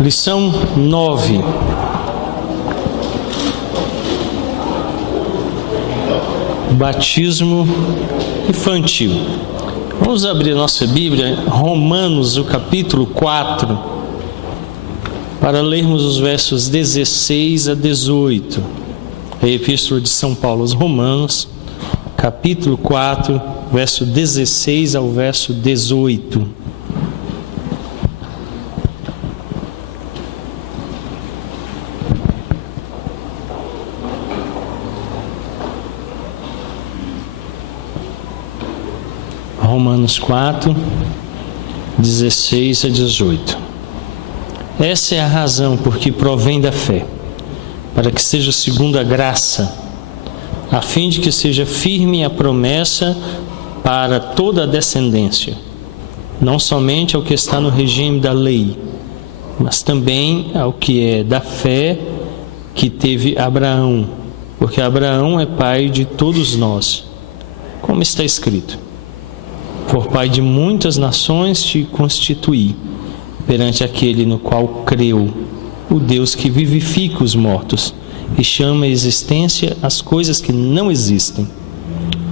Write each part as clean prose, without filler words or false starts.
Lição 9. Batismo infantil. Vamos abrir nossa Bíblia, Romanos, o capítulo 4, para lermos os versos 16 a 18. A Epístola de São Paulo aos Romanos, capítulo 4, verso 16 ao verso 18. Romanos 4, 16 a 18. Essa é a razão por que provém da fé, para que seja segundo a graça, a fim de que seja firme a promessa para toda a descendência, não somente ao que está no regime da lei, mas também ao que é da fé que teve Abraão, porque Abraão é pai de todos nós, como está escrito: por pai de muitas nações te constituí, perante aquele no qual creu, o Deus que vivifica os mortos e chama à existência as coisas que não existem.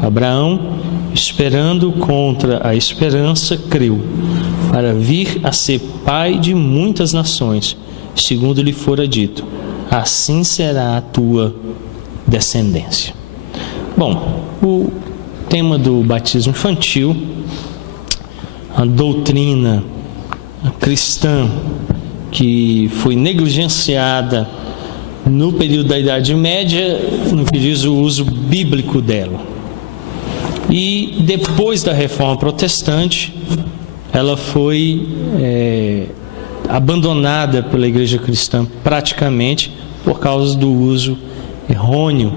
Abraão, esperando contra a esperança, creu, para vir a ser pai de muitas nações, segundo lhe fora dito: assim será a tua descendência. Bom, o tema do batismo infantil, a doutrina cristã que foi negligenciada no período da Idade Média, no que diz o uso bíblico dela. E depois da Reforma Protestante, ela foi abandonada pela Igreja Cristã praticamente por causa do uso errôneo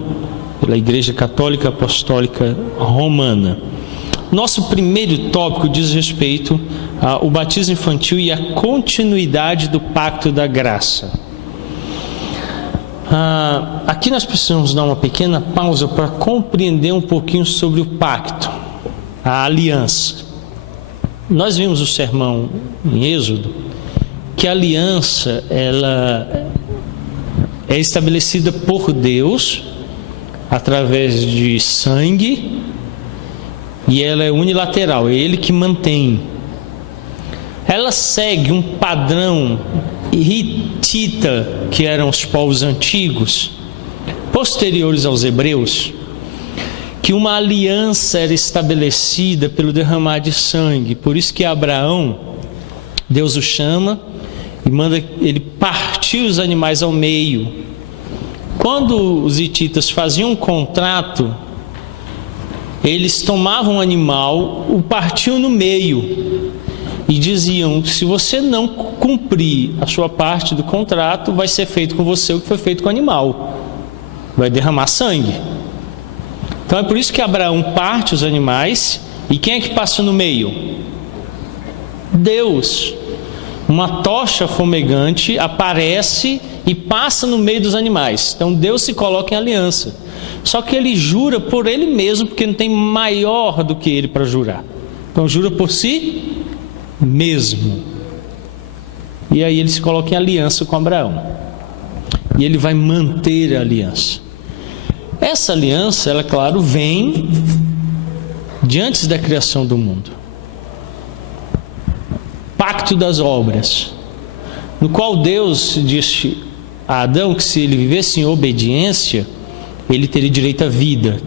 pela Igreja Católica Apostólica Romana. Nosso primeiro tópico diz respeito ao batismo infantil e à continuidade do pacto da graça. Aqui nós precisamos dar uma pequena pausa para compreender um pouquinho sobre o pacto, a aliança. Nós vimos o sermão em Êxodo que a aliança ela é estabelecida por Deus através de sangue, e ela é unilateral, é Ele que mantém. Ela segue um padrão hitita, que eram os povos antigos, posteriores aos hebreus, que uma aliança era estabelecida pelo derramar de sangue. Por isso que Abraão, Deus o chama e manda ele partir os animais ao meio. Quando os hititas faziam um contrato, eles tomavam um animal, o partiam no meio e diziam: se você não cumprir a sua parte do contrato, vai ser feito com você o que foi feito com o animal, vai derramar sangue. Então é por isso que Abraão parte os animais. E quem é que passa no meio? Deus. Uma tocha fumegante aparece e passa no meio dos animais. Então Deus se coloca em aliança. Só que ele jura por ele mesmo, porque não tem maior do que ele para jurar. Então jura por si mesmo. E aí ele se coloca em aliança com Abraão. E ele vai manter a aliança. Essa aliança, ela, claro, vem de antes da criação do mundo. Pacto das obras, no qual Deus disse a Adão que se ele vivesse em obediência, ele teria direito à vida.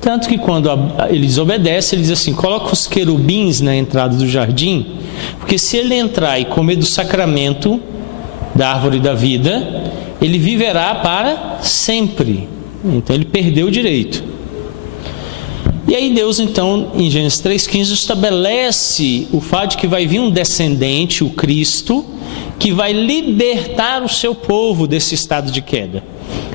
Tanto que quando ele desobedece, ele diz assim: coloca os querubins na entrada do jardim, porque se ele entrar e comer do sacramento da árvore da vida, ele viverá para sempre. Então ele perdeu o direito. E aí Deus, então, em Gênesis 3,15, estabelece o fato de que vai vir um descendente, o Cristo, que vai libertar o seu povo desse estado de queda.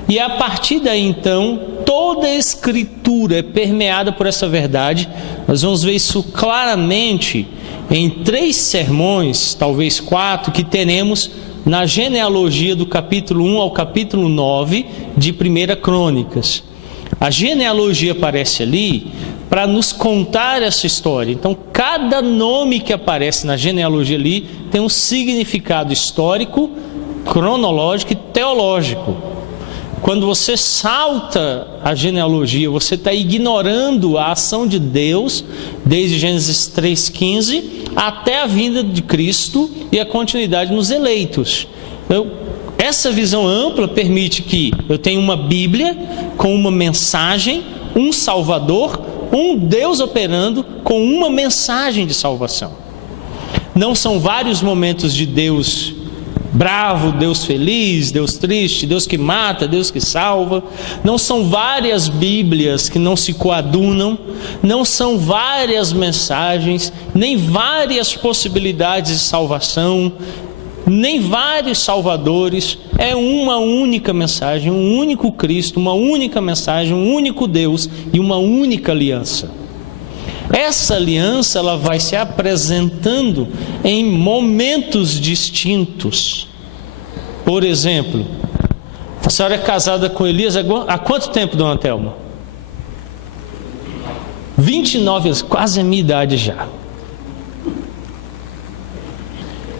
E a partir daí, então, toda a Escritura é permeada por essa verdade. Nós vamos ver isso claramente em 3 sermões, talvez 4, que teremos na genealogia do capítulo 1 ao capítulo 9 de 1 Crônicas. A genealogia aparece ali para nos contar essa história. Então, cada nome que aparece na genealogia ali tem um significado histórico, cronológico e teológico. Quando você salta a genealogia, você está ignorando a ação de Deus desde Gênesis 3,15 até a vinda de Cristo e a continuidade nos eleitos. Então, essa visão ampla permite que eu tenha uma Bíblia com uma mensagem, um Salvador, um Deus operando com uma mensagem de salvação. Não são vários momentos de Deus bravo, Deus feliz, Deus triste, Deus que mata, Deus que salva. Não são várias Bíblias que não se coadunam, não são várias mensagens, nem várias possibilidades de salvação, nem vários salvadores. É uma única mensagem, um único Cristo, uma única mensagem, um único Deus e uma única aliança. Essa aliança ela vai se apresentando em momentos distintos. Por exemplo, a senhora é casada com Elias há quanto tempo, dona Thelma? 29 anos, quase a minha idade já.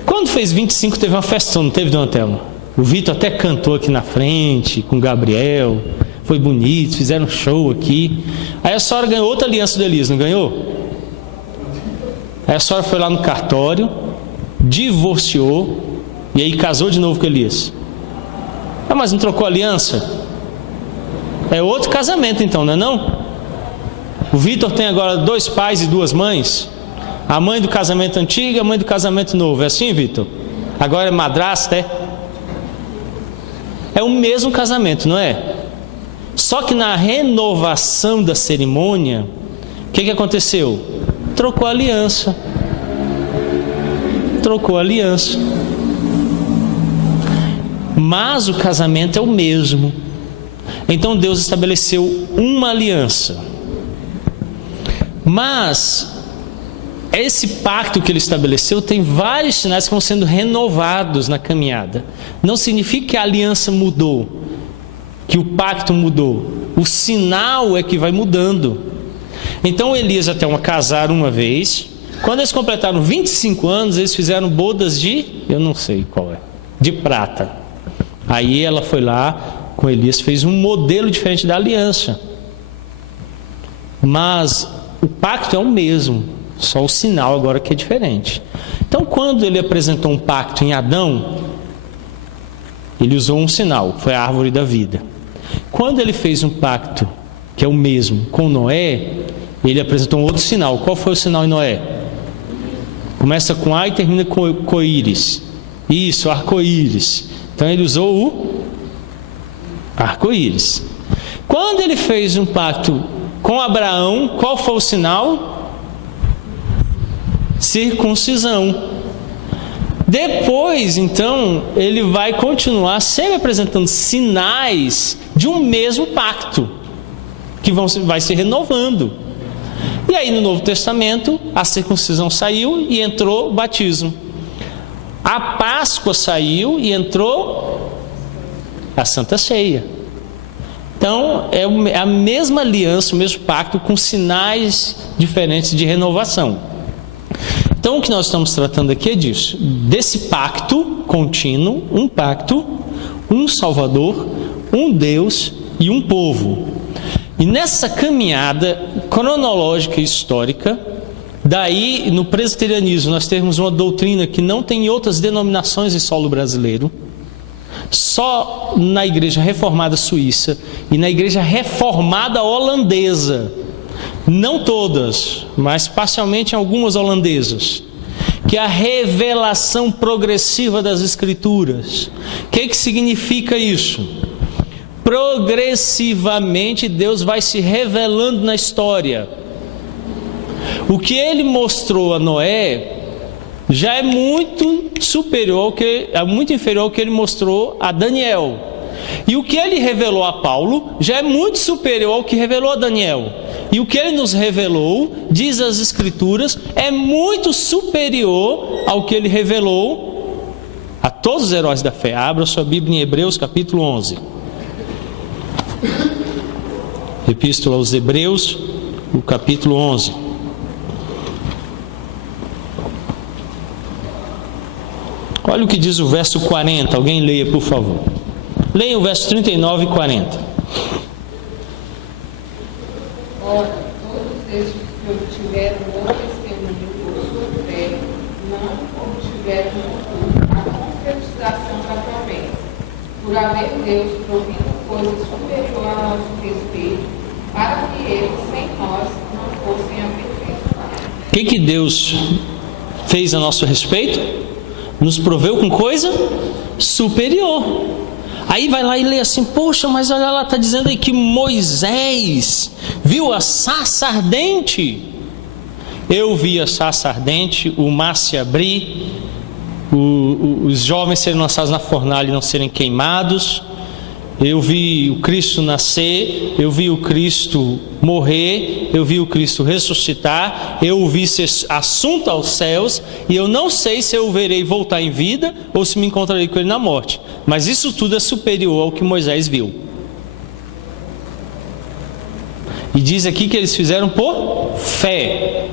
Quando fez 25 teve uma festão, não teve, dona Thelma? O Vitor até cantou aqui na frente com o Gabriel. Foi bonito, fizeram um show aqui. Aí a senhora ganhou outra aliança do Elias, não ganhou? Aí a senhora foi lá no cartório, divorciou e aí casou de novo com Elias. Ah, mas não trocou aliança? É outro casamento então, não é não? O Vitor tem agora 2 pais e 2 mães. A mãe do casamento antigo e a mãe do casamento novo. É assim, Vitor? Agora é madrasta, é? É o mesmo casamento, não é? Só que na renovação da cerimônia, o que aconteceu? Trocou a aliança. Trocou a aliança. Mas o casamento é o mesmo. Então Deus estabeleceu uma aliança. Mas esse pacto que ele estabeleceu tem vários sinais que vão sendo renovados na caminhada. Não significa que a aliança mudou, que o pacto mudou. O sinal é que vai mudando. Então Elias e Thelma casaram uma vez. Quando eles completaram 25 anos, eles fizeram bodas de, eu não sei qual é, de prata. Aí ela foi lá com Elias, fez um modelo diferente da aliança. Mas o pacto é o mesmo, só o sinal agora que é diferente. Então quando ele apresentou um pacto em Adão, ele usou um sinal, foi a árvore da vida. Quando ele fez um pacto, que é o mesmo, com Noé, ele apresentou um outro sinal. Qual foi o sinal em Noé? Começa com A e termina com coíris. Isso, arco-íris. Então ele usou o arco-íris. Quando ele fez um pacto com Abraão, qual foi o sinal? Circuncisão. Depois, então, ele vai continuar sempre apresentando sinais de um mesmo pacto, que vai se renovando. E aí no Novo Testamento, a circuncisão saiu e entrou o batismo. A Páscoa saiu e entrou a Santa Ceia. Então, é a mesma aliança, o mesmo pacto, com sinais diferentes de renovação. Então, o que nós estamos tratando aqui é disso, desse pacto contínuo, um pacto, um Salvador, um Deus e um povo. E nessa caminhada cronológica e histórica, daí no presbiterianismo nós temos uma doutrina que não tem em outras denominações em solo brasileiro, só na Igreja Reformada Suíça e na Igreja Reformada Holandesa. Não todas, mas parcialmente algumas holandesas, que é a revelação progressiva das Escrituras. O que significa isso? Progressivamente Deus vai se revelando na história. O que ele mostrou a Noé já é muito superior, muito inferior ao que ele mostrou a Daniel. E o que ele revelou a Paulo já é muito superior ao que revelou a Daniel. E o que ele nos revelou, diz as Escrituras, é muito superior ao que ele revelou a todos os heróis da fé. Abra sua Bíblia em Hebreus capítulo 11. Epístola aos Hebreus, o capítulo 11. Olha o que diz o verso 40. Alguém leia, por favor. Leia o verso 39 e 40. Ora, todos estes que obtiveram bom testemunho por sua fé, não obtiveram a concretização da promessa, por haver Deus provido coisa superior a nosso respeito, para que eles, sem nós, não fossem aperfeiçoados. O que Deus fez a nosso respeito? Nos proveu com coisa superior. Aí vai lá e lê assim: poxa, mas olha lá, está dizendo aí que Moisés viu a sarça ardente. Eu vi a sarça ardente, o mar se abrir, os jovens serem lançados na fornalha e não serem queimados. Eu vi o Cristo nascer, eu vi o Cristo morrer, eu vi o Cristo ressuscitar, eu o vi ser assunto aos céus, e eu não sei se eu o verei voltar em vida ou se me encontrarei com ele na morte. Mas isso tudo é superior ao que Moisés viu. E diz aqui que eles fizeram por fé.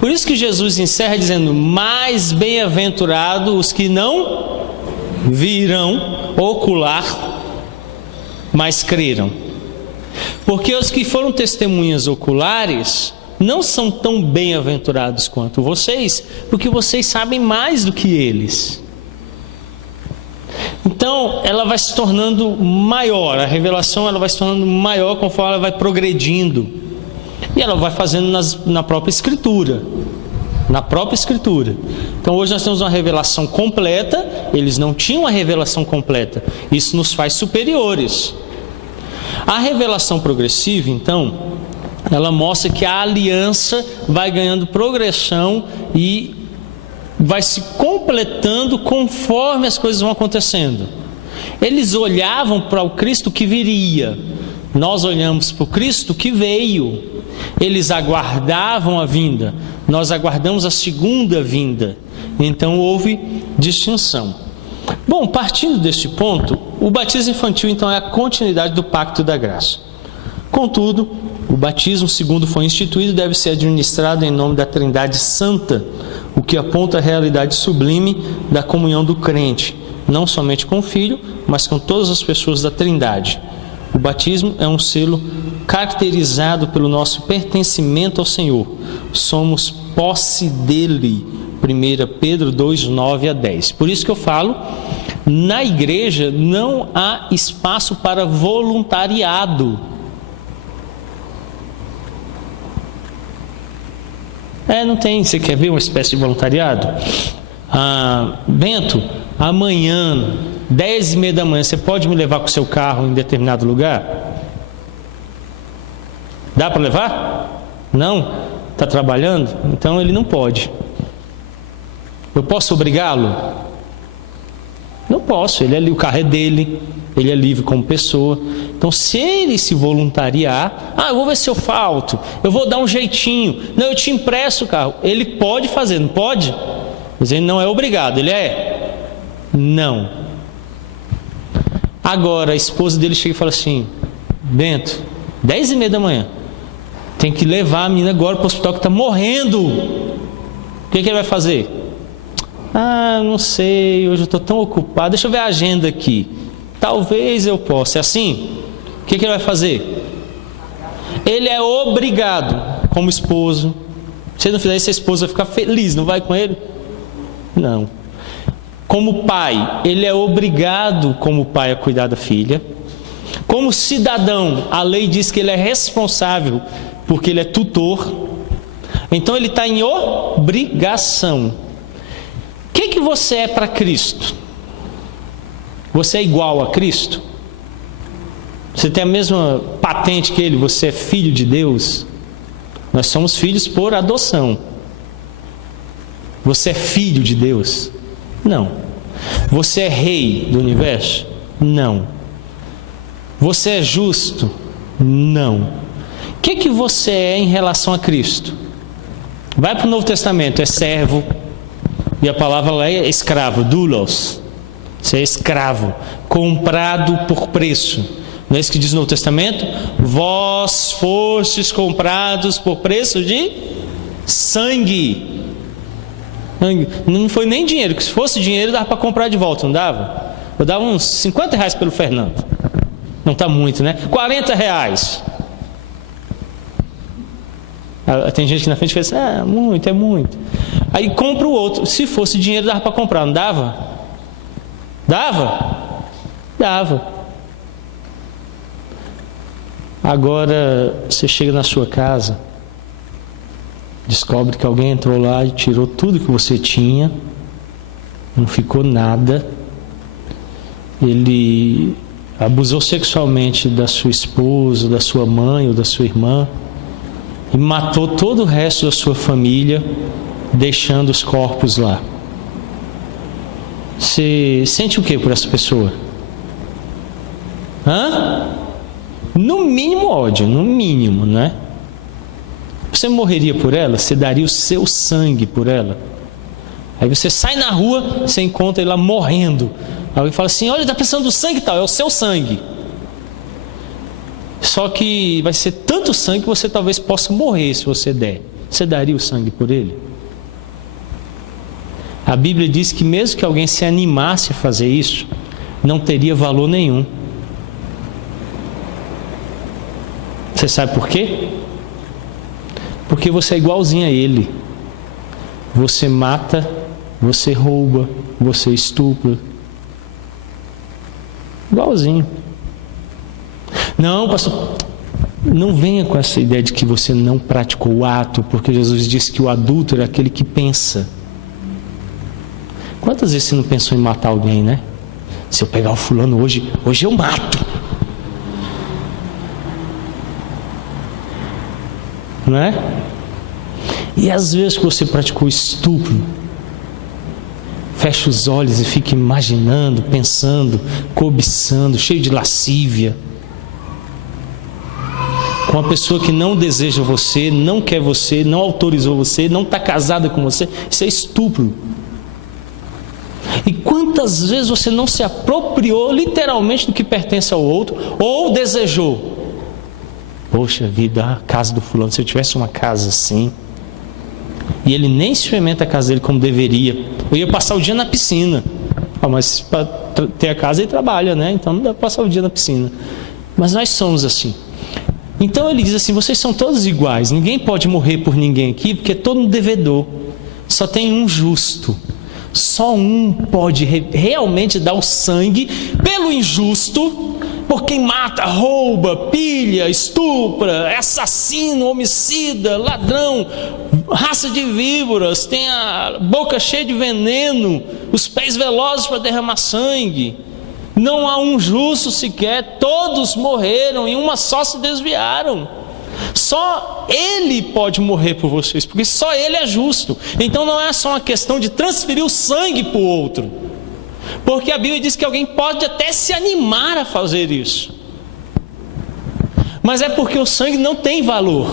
Por isso que Jesus encerra dizendo: mais bem-aventurados os que não viram ocular, mas creram. Porque os que foram testemunhas oculares não são tão bem-aventurados quanto vocês, porque vocês sabem mais do que eles. Então ela vai se tornando maior, a revelação ela vai se tornando maior conforme ela vai progredindo, e ela vai fazendo na própria Escritura. Na própria Escritura. Então hoje nós temos uma revelação completa, eles não tinham uma revelação completa, isso nos faz superiores. A revelação progressiva, então, ela mostra que a aliança vai ganhando progressão e vai se completando conforme as coisas vão acontecendo. Eles olhavam para o Cristo que viria, nós olhamos para o Cristo que veio. Eles aguardavam a vinda, nós aguardamos a segunda vinda. Então houve distinção. Bom, partindo deste ponto, o batismo infantil então é a continuidade do pacto da graça. Contudo, o batismo, segundo foi instituído, deve ser administrado em nome da Trindade Santa, o que aponta a realidade sublime da comunhão do crente, não somente com o Filho, mas com todas as pessoas da Trindade. O batismo é um selo caracterizado pelo nosso pertencimento ao Senhor. Somos posse dele. 1 Pedro 2, 9 a 10. Por isso que eu falo, na igreja não há espaço para voluntariado. Não tem. Você quer ver uma espécie de voluntariado? Bento, amanhã, 10h30 da manhã, você pode me levar com o seu carro em determinado lugar? Dá para levar? Não? Está trabalhando? Então ele não pode. Eu posso obrigá-lo? Não posso. O carro é dele, ele é livre como pessoa. Então, se ele se voluntariar, eu vou ver se eu falto, eu vou dar um jeitinho, não, eu te empresto o carro. Ele pode fazer, não pode? Mas ele não é obrigado, ele é? Não. Agora, a esposa dele chega e fala assim: Bento, 10h30 da manhã, tem que levar a menina agora para o hospital que está morrendo. O que ele vai fazer? Não sei, hoje eu estou tão ocupado, deixa eu ver a agenda aqui, talvez eu possa. É assim? O que ele vai fazer? Ele é obrigado, como esposo. Se ele não fizer isso, a esposa vai ficar feliz, não vai com ele? Não. Como pai, ele é obrigado, como pai, a cuidar da filha. Como cidadão, a lei diz que ele é responsável, porque ele é tutor. Então ele está em obrigação. O que você é para Cristo? Você é igual a Cristo? Você tem a mesma patente que Ele? Você é filho de Deus? Nós somos filhos por adoção. Você é filho de Deus? Não. Você é rei do universo? Não. Você é justo? Não. O que você é em relação a Cristo? Vai para o Novo Testamento, é servo. E a palavra lá é escravo, doulos. Você é escravo, comprado por preço. Não é isso que diz no Novo Testamento? Vós fostes comprados por preço de sangue. Não foi nem dinheiro, que se fosse dinheiro dava para comprar de volta, não dava? Eu dava uns 50 reais pelo Fernando. Não está muito, né? 40 reais. Tem gente que na frente fala assim, muito, é muito. Aí compra o outro. Se fosse dinheiro dava para comprar, não dava? Dava? Dava. Agora você chega na sua casa, descobre que alguém entrou lá e tirou tudo que você tinha, não ficou nada. Ele abusou sexualmente da sua esposa, da sua mãe ou da sua irmã e matou todo o resto da sua família, deixando os corpos lá. Você sente o que por essa pessoa? No mínimo ódio, no mínimo, né? Você morreria por ela? Você daria o seu sangue por ela? Aí você sai na rua, você encontra ele lá morrendo. Alguém fala assim, olha, está precisando do sangue e tal, é o seu sangue. Só que vai ser tanto sangue que você talvez possa morrer se você der. Você daria o sangue por ele? A Bíblia diz que mesmo que alguém se animasse a fazer isso, não teria valor nenhum. Você sabe por quê? Porque você é igualzinho a ele. Você mata, você rouba, você estupra. Igualzinho. Não, pastor, não venha com essa ideia de que você não praticou o ato, porque Jesus disse que o adúltero é aquele que pensa. Quantas vezes você não pensou em matar alguém, né? Se eu pegar o fulano hoje eu mato. Não é? E às vezes que você praticou estupro, fecha os olhos e fica imaginando, pensando, cobiçando, cheio de lascívia, com uma pessoa que não deseja você, não quer você, não autorizou você, não está casada com você. Isso é estupro. E quantas vezes você não se apropriou literalmente do que pertence ao outro, ou desejou? Poxa vida, a casa do fulano, se eu tivesse uma casa assim, e ele nem experimenta a casa dele como deveria, eu ia passar o dia na piscina. Mas para ter a casa ele trabalha, né? Então não dá para passar o dia na piscina. Mas nós somos assim. Então ele diz assim, vocês são todos iguais, ninguém pode morrer por ninguém aqui, porque é todo um devedor, só tem um justo. Só um pode realmente dar o sangue pelo injusto, por quem mata, rouba, pilha, estupra, é assassino, homicida, ladrão, raça de víboras, tem a boca cheia de veneno, os pés velozes para derramar sangue. Não há um justo sequer, todos morreram e uma só se desviaram. Só Ele pode morrer por vocês, porque só Ele é justo. Então não é só uma questão de transferir o sangue para o outro, porque a Bíblia diz que alguém pode até se animar a fazer isso, mas é porque o sangue não tem valor,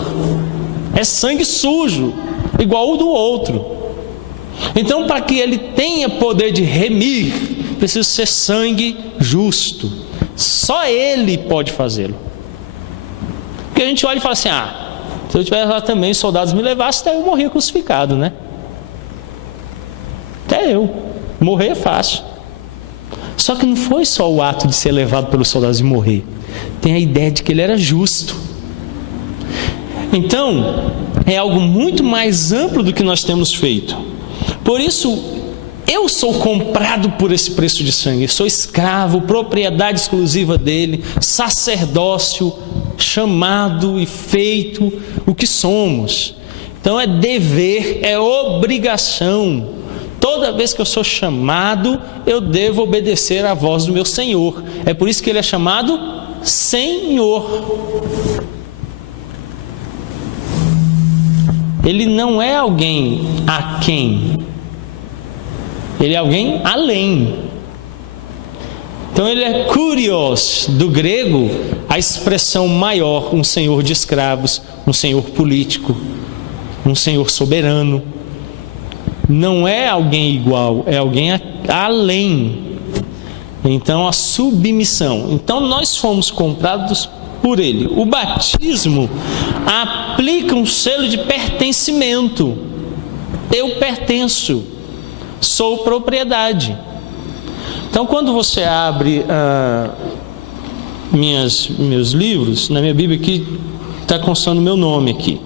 é sangue sujo, igual o do outro. Então para que ele tenha poder de remir, precisa ser sangue justo. Só Ele pode fazê-lo. Porque a gente olha e fala assim, se eu estivesse lá também, os soldados me levassem, até eu morria crucificado, né? Até eu. Morrer é fácil. Só que não foi só o ato de ser levado pelos soldados e morrer. Tem a ideia de que ele era justo. Então, é algo muito mais amplo do que nós temos feito. Por isso, eu sou comprado por esse preço de sangue. Sou escravo, propriedade exclusiva dele, sacerdócio, chamado e feito o que somos. Então é dever, é obrigação. Toda vez que eu sou chamado, eu devo obedecer à voz do meu Senhor. É por isso que ele é chamado Senhor. Ele não é alguém a quem, ele é alguém além. Então ele é kurios, do grego, a expressão maior, um senhor de escravos, um senhor político, um senhor soberano. Não é alguém igual, é alguém além. Então, a submissão. Então, nós fomos comprados por Ele. O batismo aplica um selo de pertencimento. Eu pertenço, sou propriedade. Então, quando você abre meus livros, na minha Bíblia aqui, está constando o meu nome aqui,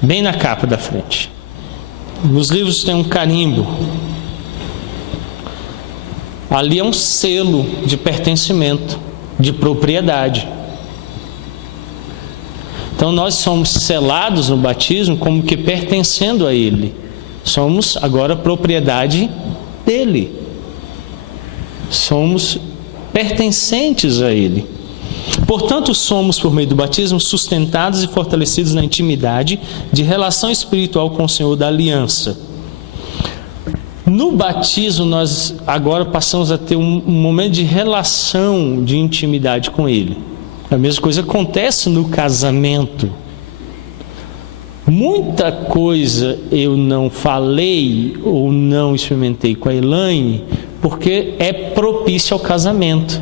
bem na capa da frente. Nos livros tem um carimbo. Ali é um selo de pertencimento, de propriedade. Então nós somos selados no batismo como que pertencendo a Ele. Somos agora propriedade dEle. Somos pertencentes a Ele. Portanto, somos, por meio do batismo, sustentados e fortalecidos na intimidade de relação espiritual com o Senhor da aliança. No batismo, nós agora passamos a ter um momento de relação, de intimidade com Ele. A mesma coisa acontece no casamento. Muita coisa eu não falei ou não experimentei com a Elaine, porque é propício ao casamento.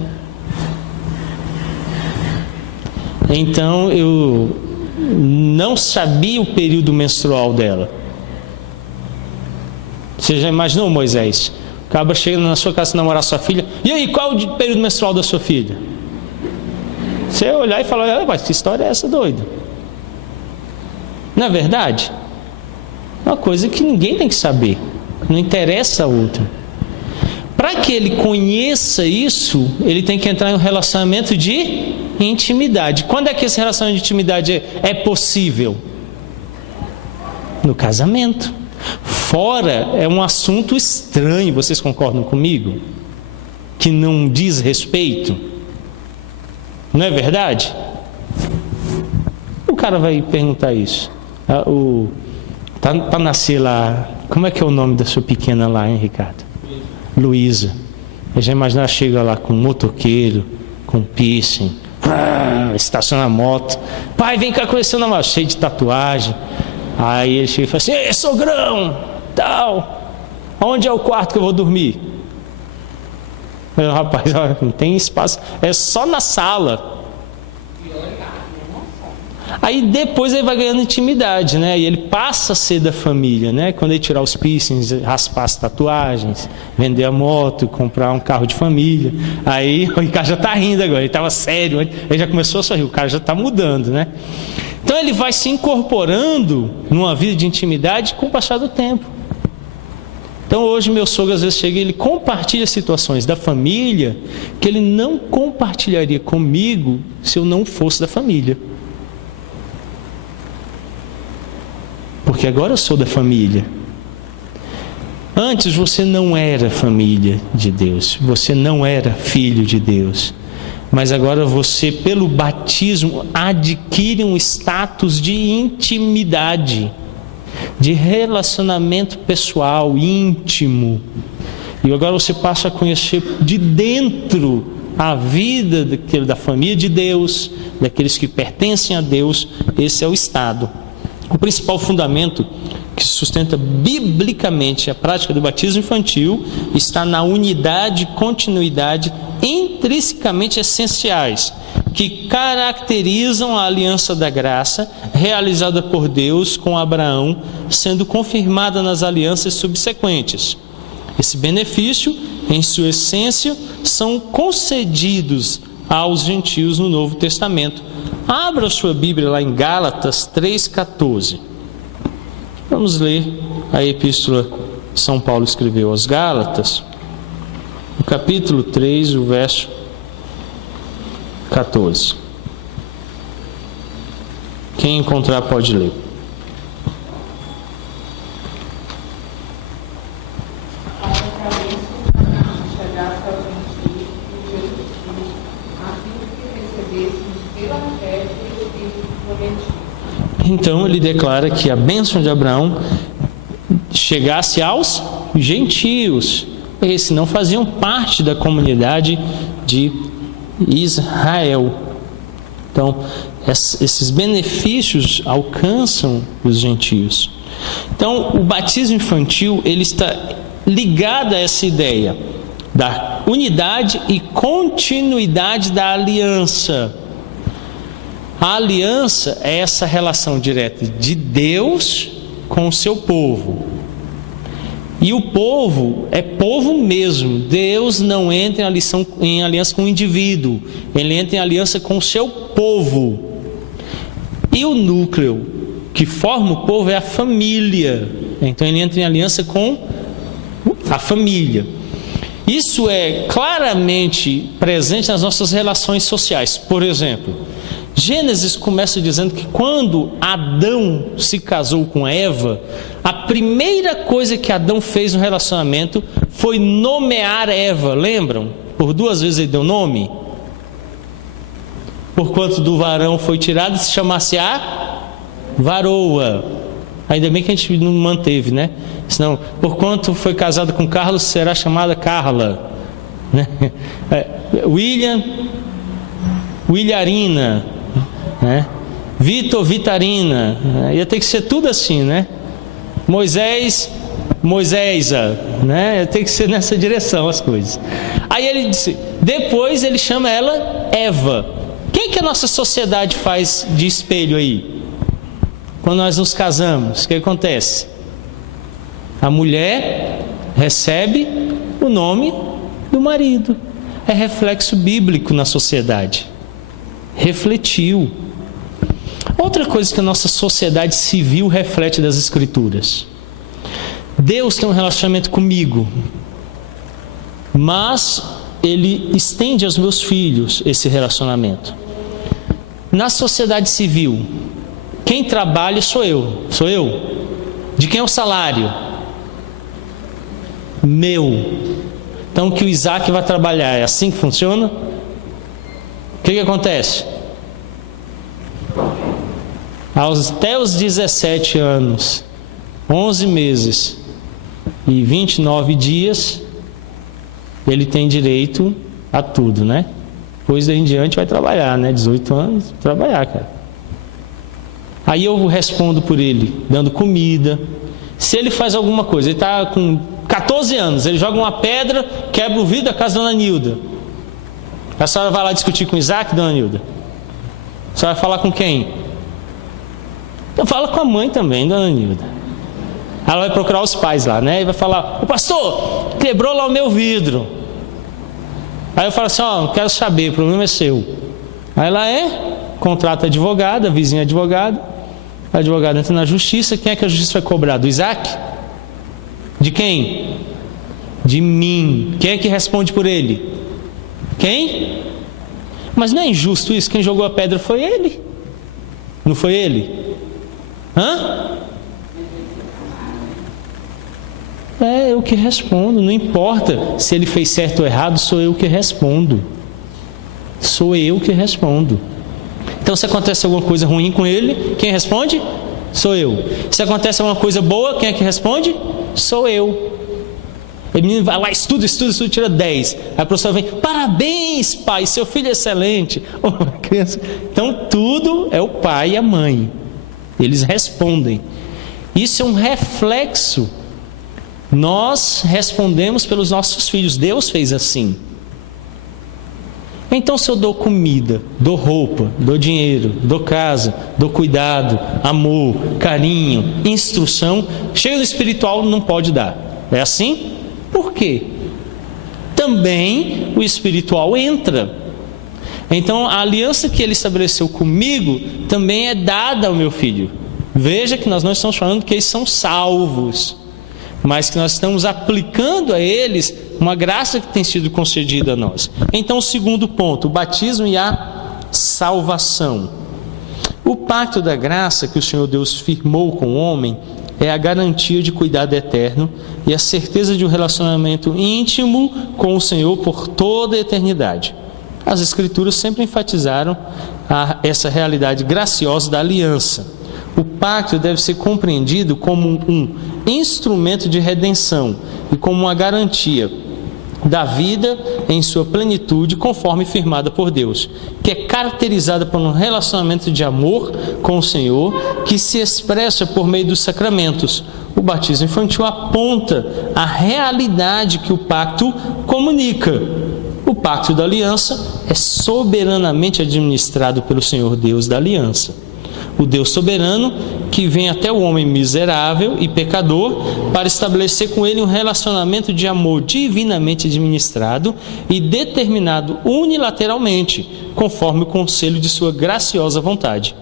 Então eu não sabia o período menstrual dela. Você já imaginou, Moisés? O cabra chega na sua casa namorar sua filha. E aí, qual é o período menstrual da sua filha? Você olhar e falar, mas que história é essa, doido? Não é verdade? É uma coisa que ninguém tem que saber. Não interessa a outra. Para que ele conheça isso, ele tem que entrar em um relacionamento de intimidade. Quando é que esse relacionamento de intimidade é possível? No casamento. Fora é um assunto estranho, vocês concordam comigo? Que não diz respeito. Não é verdade? O cara vai perguntar isso. Para nascer lá, como é que é o nome da sua pequena lá, hein, Ricardo? Luísa. Eu já imagino ela chega lá com um motoqueiro, com piercing, estaciona a moto. Pai, vem cá conhecer o namorado, cheio de tatuagem. Aí ele chega e fala assim, ei, sogrão, tal, onde é o quarto que eu vou dormir? Meu rapaz, não tem espaço, é só na sala. Aí depois ele vai ganhando intimidade, né? E ele passa a ser da família, né? Quando ele tirar os piercings, raspar as tatuagens, vender a moto, comprar um carro de família. Aí o Ricardo já está rindo agora, ele estava sério, ele já começou a sorrir, o cara já está mudando, né? Então ele vai se incorporando numa vida de intimidade com o passar do tempo. Então hoje meu sogro às vezes chega e ele compartilha situações da família que ele não compartilharia comigo se eu não fosse da família. Porque agora eu sou da família. Antes você não era família de Deus, você não era filho de Deus. Mas agora você, pelo batismo, adquire um status de intimidade, de relacionamento pessoal, íntimo. E agora você passa a conhecer de dentro a vida da família de Deus, daqueles que pertencem a Deus. Esse é o estado. O principal fundamento que sustenta biblicamente a prática do batismo infantil está na unidade e continuidade intrinsecamente essenciais que caracterizam a aliança da graça realizada por Deus com Abraão, sendo confirmada nas alianças subsequentes. Esse benefício, em sua essência, são concedidos aos gentios no Novo Testamento. Abra sua Bíblia lá em Gálatas 3,14. Vamos ler a epístola que São Paulo escreveu aos Gálatas, no capítulo 3, o verso 14. Quem encontrar pode ler. Então ele declara que a bênção de Abraão chegasse aos gentios, porque senão faziam parte da comunidade de Israel. Então esses benefícios alcançam os gentios. Então o batismo infantil ele está ligado a essa ideia da unidade e continuidade da aliança. A aliança é essa relação direta de Deus com o seu povo. E o povo é povo mesmo. Deus não entra em aliança com o indivíduo, ele entra em aliança com o seu povo. E o núcleo que forma o povo é a família. Então ele entra em aliança com a família. Isso é claramente presente nas nossas relações sociais. Por exemplo, Gênesis começa dizendo que quando Adão se casou com Eva, a primeira coisa que Adão fez no relacionamento foi nomear Eva. Lembram? Por 2 vezes ele deu nome. Porquanto do varão foi tirado, se chamasse a varoa. Ainda bem que a gente não manteve, né? Senão, porquanto foi casado com Carlos, será chamada Carla, né? Williarina, né? Vitor, Vitarina. Ia ter que ser tudo assim, né? Moisés, Moisésa, né? Ia ter que ser nessa direção as coisas. Aí ele disse, depois ele chama ela Eva. Quem que a nossa sociedade faz de espelho aí? Quando nós nos casamos, o que acontece? A mulher recebe o nome do marido. É reflexo bíblico na sociedade. Refletiu. Outra coisa que a nossa sociedade civil reflete das Escrituras. Deus tem um relacionamento comigo, mas Ele estende aos meus filhos esse relacionamento. Na sociedade civil, quem trabalha sou eu. Sou eu. De quem é o salário? Meu. Então que o Isaac vai trabalhar, é assim que funciona? O que acontece? Até os 17 anos, 11 meses e 29 dias, ele tem direito a tudo, né? Depois daí em diante vai trabalhar, né? 18 anos, trabalhar, cara. Aí eu respondo por ele, dando comida. Se ele faz alguma coisa, ele está com 14 anos, ele joga uma pedra, quebra o vidro da casa da dona Nilda. A senhora vai lá discutir com Isaac, dona Nilda? A senhora vai falar com quem? Então fala com a mãe também, dona Nilda. Ela vai procurar os pais lá, né? E vai falar, ô pastor, quebrou lá o meu vidro. Aí eu falo assim, ó, não quero saber, o problema é seu. Aí ela contrata advogada, a vizinha advogada. A advogada entra na justiça. Quem é que a justiça vai cobrar? Do Isaac? De quem? De mim. Quem é que responde por ele? Quem? Mas não é injusto isso? Quem jogou a pedra foi ele. Não foi ele? É eu que respondo. Não importa se ele fez certo ou errado, sou eu que respondo. Sou eu que respondo. Então se acontece alguma coisa ruim com ele, quem responde? Sou eu. Se acontece alguma coisa boa, quem é que responde? Sou eu. O menino vai lá, estuda, tira 10. Aí a professora vem, parabéns pai, seu filho é excelente. Então tudo é o pai e a mãe. Eles respondem. Isso é um reflexo. Nós respondemos pelos nossos filhos. Deus fez assim. Então se eu dou comida, dou roupa, dou dinheiro, dou casa, dou cuidado, amor, carinho, instrução, chega no espiritual não pode dar. É assim? Por quê? Também o espiritual entra. Então a aliança que ele estabeleceu comigo também é dada ao meu filho. Veja que nós não estamos falando que eles são salvos, mas que nós estamos aplicando a eles uma graça que tem sido concedida a nós. Então o segundo ponto, o batismo e a salvação. O pacto da graça que o Senhor Deus firmou com o homem é a garantia de cuidado eterno e a certeza de um relacionamento íntimo com o Senhor por toda a eternidade. As Escrituras sempre enfatizaram essa realidade graciosa da aliança. O pacto deve ser compreendido como um instrumento de redenção e como uma garantia da vida em sua plenitude, conforme firmada por Deus, que é caracterizada por um relacionamento de amor com o Senhor, que se expressa por meio dos sacramentos. O batismo infantil aponta a realidade que o pacto comunica. O pacto da aliança é soberanamente administrado pelo Senhor Deus da aliança. O Deus soberano que vem até o homem miserável e pecador para estabelecer com ele um relacionamento de amor divinamente administrado e determinado unilateralmente, conforme o conselho de sua graciosa vontade.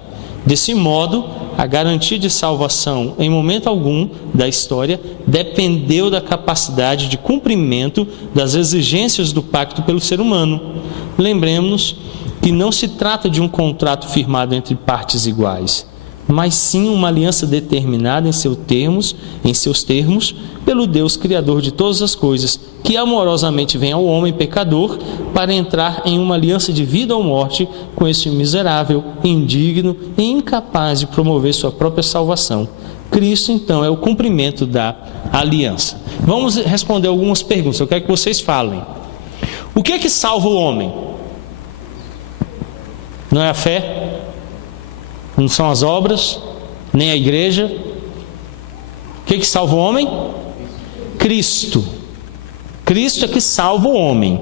Desse modo, a garantia de salvação em momento algum da história dependeu da capacidade de cumprimento das exigências do pacto pelo ser humano. Lembremos-nos que não se trata de um contrato firmado entre partes iguais, mas sim uma aliança determinada em seus termos, pelo Deus Criador de todas as coisas, que amorosamente vem ao homem pecador para entrar em uma aliança de vida ou morte com esse miserável, indigno e incapaz de promover sua própria salvação. Cristo, então, é o cumprimento da aliança. Vamos responder algumas perguntas, eu quero que vocês falem. O que é que salva o homem? Não é a fé, não são as obras, nem a igreja. O que salva o homem? Cristo. Cristo é que salva o homem.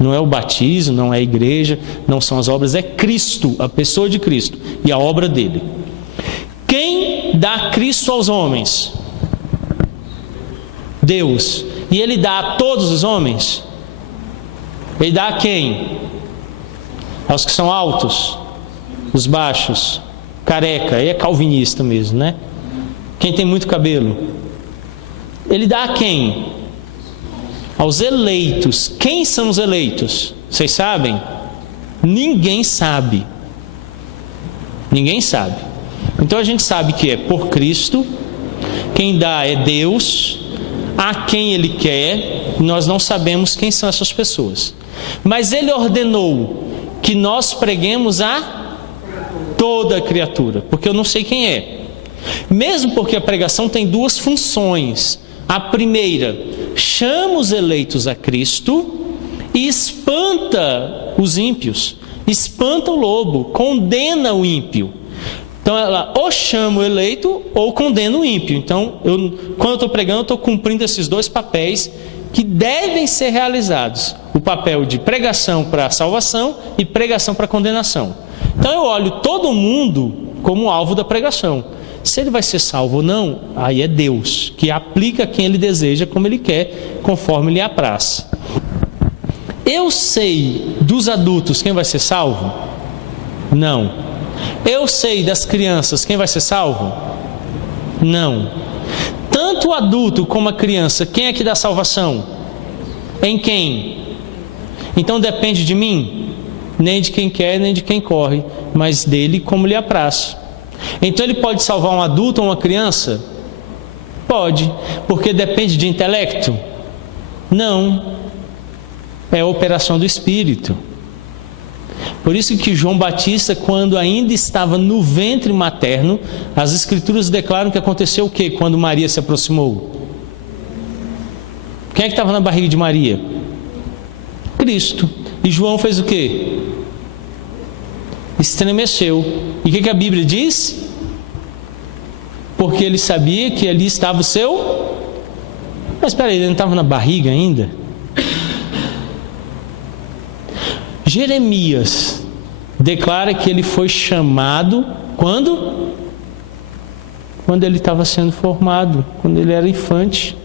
Não é o batismo, não é a igreja, não são as obras, é Cristo, a pessoa de Cristo e a obra dele. Quem dá Cristo aos homens? Deus. E ele dá a todos os homens? Ele dá a quem? Aos que são altos, os baixos, careca, aí é calvinista mesmo, né? Quem tem muito cabelo. Ele dá a quem? Aos eleitos. Quem são os eleitos? Vocês sabem? Ninguém sabe. Ninguém sabe. Então a gente sabe que é por Cristo, quem dá é Deus, a quem Ele quer, nós não sabemos quem são essas pessoas. Mas Ele ordenou que nós preguemos a toda a criatura, porque eu não sei quem é. Mesmo porque a pregação tem duas funções. A primeira, chama os eleitos a Cristo e espanta os ímpios, espanta o lobo, condena o ímpio. Então ela ou chama o eleito ou condena o ímpio. Então, quando eu estou pregando, eu estou cumprindo esses dois papéis que devem ser realizados. O papel de pregação para a salvação e pregação para a condenação. Então eu olho todo mundo como alvo da pregação. Se ele vai ser salvo ou não, aí é Deus, que aplica quem Ele deseja, como Ele quer, conforme lhe apraz. Eu sei dos adultos quem vai ser salvo? Não. Eu sei das crianças quem vai ser salvo? Não. Tanto o adulto como a criança, quem é que dá salvação? Em quem? Então depende de mim? Nem de quem quer, nem de quem corre, mas dele como lhe apraz. Então ele pode salvar um adulto ou uma criança? Pode, porque depende de intelecto? Não. É a operação do Espírito. Por isso que João Batista, quando ainda estava no ventre materno, as Escrituras declaram que aconteceu o quê? Quando Maria se aproximou. Quem é que estava na barriga de Maria? Cristo. E João fez o quê? Estremeceu. E o que a Bíblia diz? Porque ele sabia que ali estava o seu... Mas espera aí, ele não estava na barriga ainda? Jeremias declara que ele foi chamado quando? Quando ele estava sendo formado, quando ele era infante.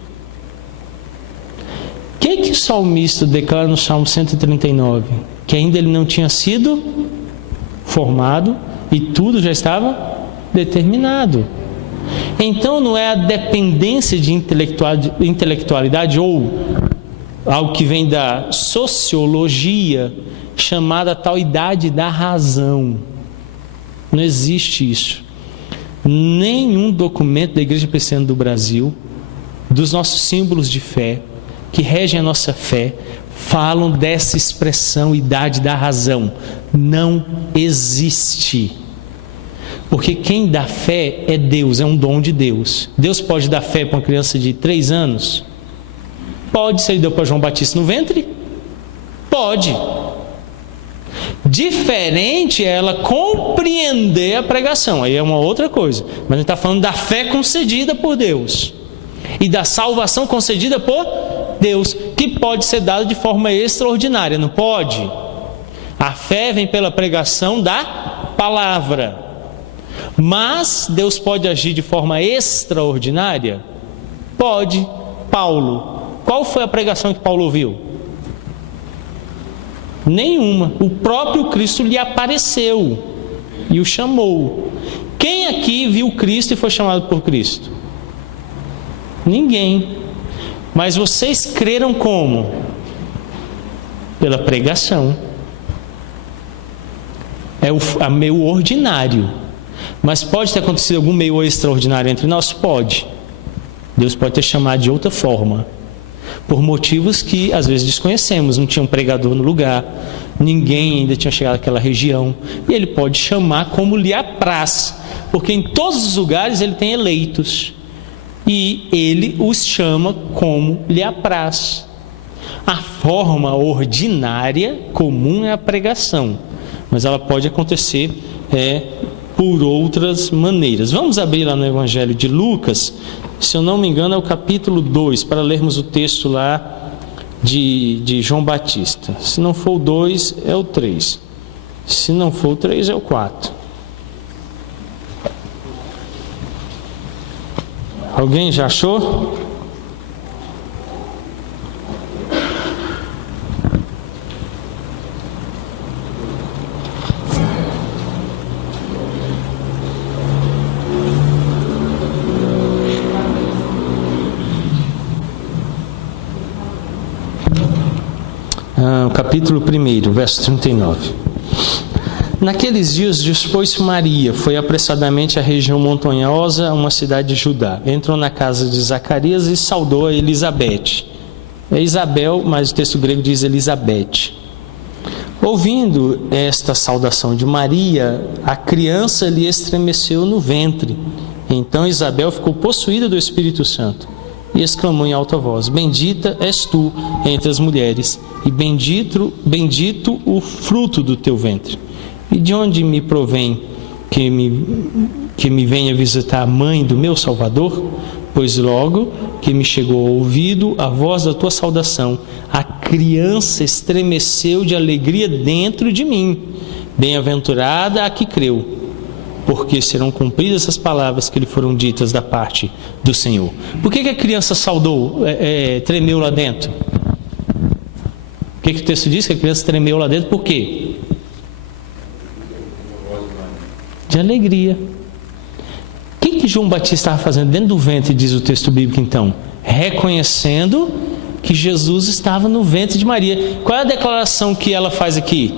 O que o salmista declara no Salmo 139? Que ainda ele não tinha sido formado e tudo já estava determinado. Então não é a dependência de intelectualidade ou algo que vem da sociologia, chamada tal idade da razão. Não existe isso. Nenhum documento da Igreja Presbiteriana do Brasil, dos nossos símbolos de fé, que regem a nossa fé, falam dessa expressão idade da razão. Não existe. Porque quem dá fé é Deus, é um dom de Deus. Deus pode dar fé para uma criança de 3 anos? Pode, se ele deu para João Batista no ventre? Pode. Diferente é ela compreender a pregação, aí é uma outra coisa. Mas a gente está falando da fé concedida por Deus e da salvação concedida por Deus, que pode ser dada de forma extraordinária, não pode? A fé vem pela pregação da palavra. Mas Deus pode agir de forma extraordinária? Pode. Paulo, qual foi a pregação que Paulo ouviu? Nenhuma. O próprio Cristo lhe apareceu e o chamou. Quem aqui viu Cristo e foi chamado por Cristo? Ninguém. Mas vocês creram como? Pela pregação. É o meio ordinário. Mas pode ter acontecido algum meio extraordinário entre nós? Pode. Deus pode ter chamado de outra forma, por motivos que às vezes desconhecemos. Não tinha um pregador no lugar, ninguém ainda tinha chegado àquela região, e Ele pode chamar como lhe apraz, porque em todos os lugares Ele tem eleitos, e Ele os chama como lhe apraz. A forma ordinária, comum, é a pregação, mas ela pode acontecer por outras maneiras. Vamos abrir lá no Evangelho de Lucas, se eu não me engano é o capítulo 2, para lermos o texto lá de João Batista. Se não for o 2, é o 3. Se não for o 3, é o 4. Alguém já achou? Capítulo 1, verso 39. Naqueles dias dispôs-se Maria, foi apressadamente à região montanhosa, uma cidade de Judá. Entrou na casa de Zacarias e saudou a Elizabeth. É Isabel, mas o texto grego diz Elizabeth. Ouvindo esta saudação de Maria, a criança lhe estremeceu no ventre. Então Isabel ficou possuída do Espírito Santo e exclamou em alta voz: Bendita és tu entre as mulheres, e bendito o fruto do teu ventre. E de onde me provém que me venha visitar a mãe do meu Salvador? Pois logo que me chegou ao ouvido a voz da tua saudação, a criança estremeceu de alegria dentro de mim. Bem-aventurada a que creu, porque serão cumpridas essas palavras que lhe foram ditas da parte do Senhor. Por que a criança saudou, tremeu lá dentro? O que o texto diz? Que a criança tremeu lá dentro, por quê? De alegria. O que João Batista estava fazendo dentro do ventre, diz o texto bíblico então? Reconhecendo que Jesus estava no ventre de Maria. Qual é a declaração que ela faz aqui?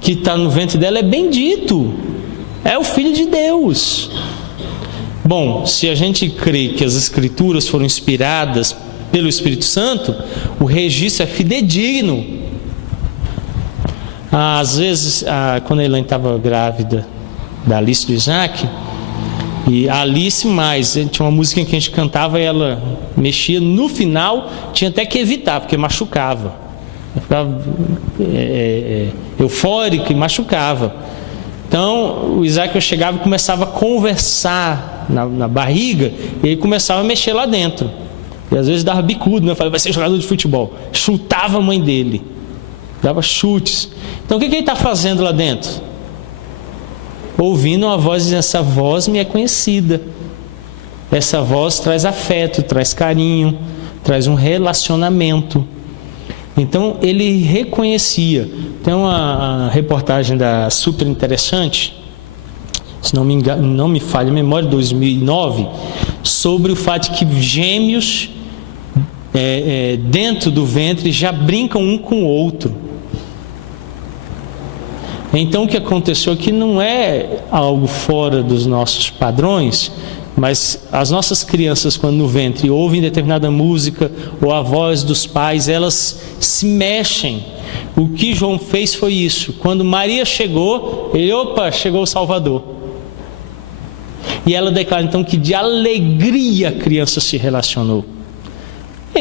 Que está no ventre dela é bendito. É o Filho de Deus. Bom, se a gente crê que as Escrituras foram inspiradas pelo Espírito Santo, o registro é fidedigno. Às vezes, quando a Elaine estava grávida da Alice e do Isaac, e a Alice tinha uma música que a gente cantava e ela mexia, no final tinha até que evitar, porque machucava. Eu ficava eufórico e machucava. Então o Isaac chegava e começava a conversar na barriga, e ele começava a mexer lá dentro. E às vezes dava bicudo, né? Eu falava, vai ser jogador de futebol. Chutava a mãe dele, dava chutes. Então o que ele está fazendo lá dentro? Ouvindo uma voz dizendo: essa voz me é conhecida. Essa voz traz afeto, traz carinho, traz um relacionamento. Então ele reconhecia. Tem uma reportagem super interessante, se não me engano, não me falha a memória, 2009, sobre o fato de que gêmeos dentro do ventre já brincam um com o outro. Então o que aconteceu aqui não é algo fora dos nossos padrões, mas as nossas crianças, quando no ventre ouvem determinada música ou a voz dos pais, elas se mexem. O que João fez foi isso. Quando Maria chegou, chegou o Salvador. E ela declara então que de alegria a criança se relacionou.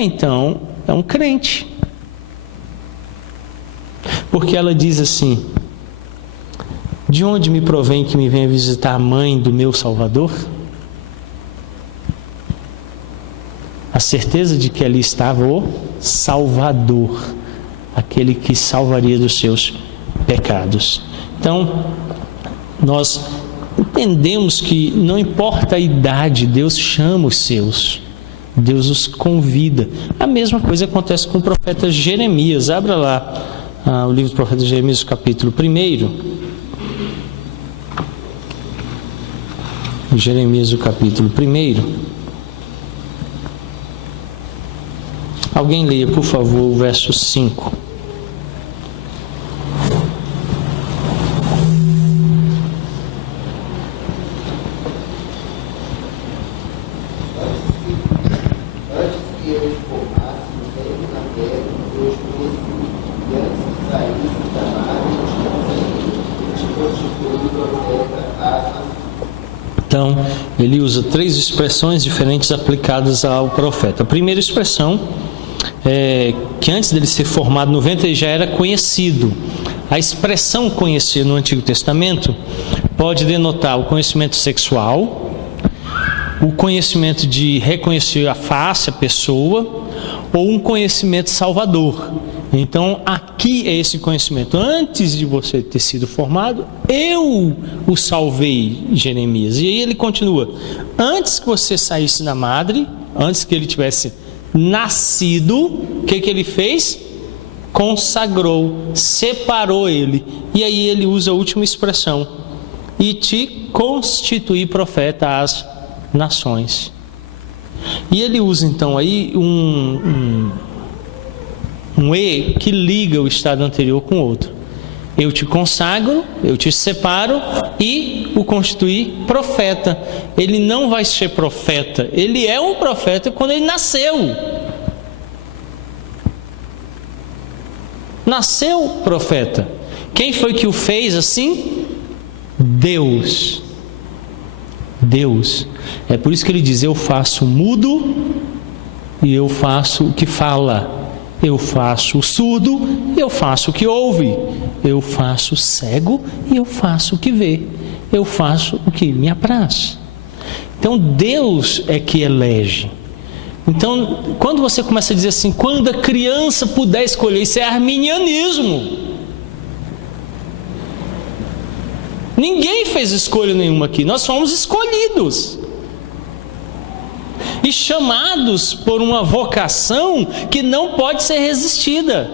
então é um crente. Porque ela diz assim: de onde me provém que me venha visitar a mãe do meu Salvador? A certeza de que ali estava o Salvador, aquele que salvaria dos seus pecados. Então, nós entendemos que não importa a idade, Deus chama os seus, Deus os convida. A mesma coisa acontece com o profeta Jeremias. Abra lá o livro do profeta Jeremias, capítulo 1. Jeremias, o capítulo 1. Alguém leia, por favor, o verso 5. Antes que eu os formasse no ventre da terra, eu os conheci, e antes que saísse da madre, eu te constituí profeta às nações. Então, ele usa 3 expressões diferentes aplicadas ao profeta. A primeira expressão é que antes dele ser formado no ventre, ele já era conhecido. A expressão conhecer no Antigo Testamento pode denotar o conhecimento sexual, o conhecimento de reconhecer a face, a pessoa, ou um conhecimento salvador. Então, aqui é esse conhecimento. Antes de você ter sido formado, eu o salvei, Jeremias. E aí ele continua: antes que você saísse da madre, antes que ele tivesse nascido, o que ele fez? Consagrou, separou ele. E aí ele usa a última expressão: e te constituí profeta às nações. E ele usa então aí um e que liga o estado anterior com o outro. Eu te consagro, eu te separo e o constituí profeta. Ele não vai ser profeta, ele é um profeta quando ele nasceu. Nasceu profeta. Quem foi que o fez assim? Deus. Deus. É por isso que ele diz: eu faço o mudo e eu faço o que fala. Eu faço o surdo e eu faço o que ouve. Eu faço o cego e eu faço o que vê. Eu faço o que me apraz. Então Deus é que elege. Então, quando você começa a dizer assim, quando a criança puder escolher, isso é arminianismo. Ninguém fez escolha nenhuma aqui, nós fomos escolhidos e chamados por uma vocação que não pode ser resistida.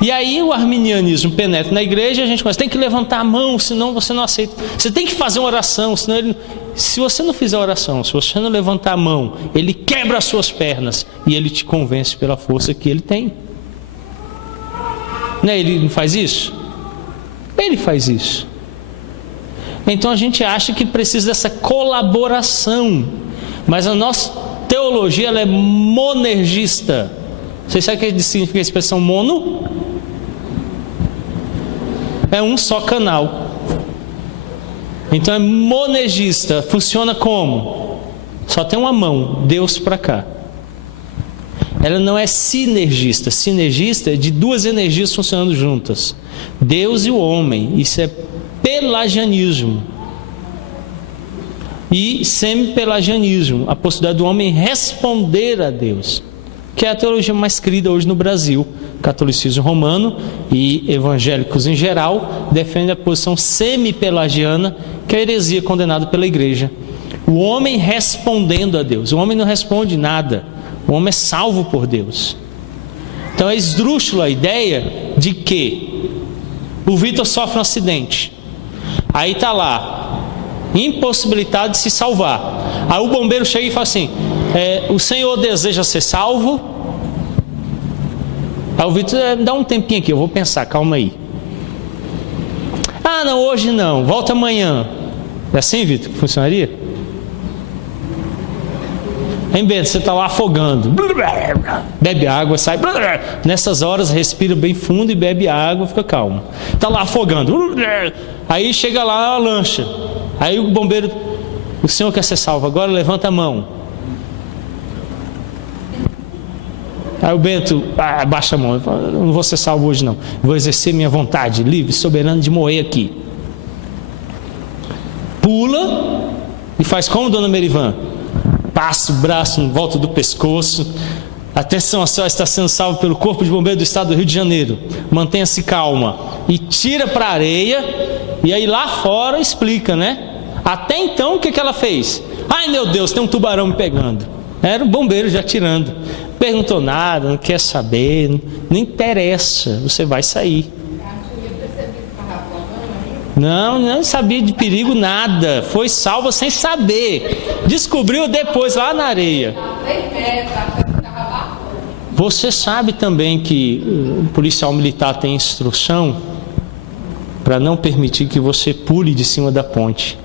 E aí o arminianismo penetra na igreja e a gente começa: tem que levantar a mão, senão você não aceita. Você tem que fazer uma oração, senão ele... Se você não fizer oração, se você não levantar a mão, ele quebra as suas pernas e ele te convence pela força que ele tem. Não é? Ele não faz isso? Ele faz isso. Então a gente acha que precisa dessa colaboração, mas a nossa teologia ela é monergista. Vocês sabem o que significa a expressão mono? É um só canal. Então é monergista. Funciona como? Só tem uma mão, Deus para cá. Ela não é sinergista. Sinergista é de 2 energias funcionando juntas: Deus e o homem. Isso é pelagianismo. E semi-pelagianismo, a possibilidade do homem responder a Deus, que é a teologia mais crida hoje no Brasil. Catolicismo romano e evangélicos em geral defendem a posição semi-pelagiana, que é a heresia condenada pela igreja. O homem respondendo a Deus. O homem não responde nada. O homem é salvo por Deus. Então é esdrúxula a ideia de que o Vitor sofre um acidente. Aí está lá, impossibilitado de se salvar. Aí o bombeiro chega e fala assim: o senhor deseja ser salvo? Aí o Vitor: dá um tempinho aqui, eu vou pensar, calma aí. Ah, não, hoje não, volta amanhã. É assim, Vitor, que funcionaria? Em vez de você estar lá afogando, bebe água, sai. Nessas horas respira bem fundo e bebe água, fica calmo. Está lá afogando. Aí chega lá a lancha. Aí o bombeiro: o senhor quer ser salvo agora? Levanta a mão. Aí o Bento abaixa a mão, fala, não vou ser salvo hoje não, vou exercer minha vontade livre, soberana de morrer aqui. Pula e faz como, dona Merivan? Passa o braço em volta do pescoço. Atenção, a senhora está sendo salva pelo Corpo de Bombeiros do Estado do Rio de Janeiro. Mantenha-se calma. E tira para a areia. E aí lá fora explica, né? Até então, o que ela fez? Ai meu Deus, tem um tubarão me pegando. Era o bombeiro já tirando. Perguntou nada, não quer saber, não interessa, você vai sair. Não sabia de perigo nada. Foi salva sem saber. Descobriu depois lá na areia. Você sabe também que o policial militar tem instrução para não permitir que você pule de cima da ponte.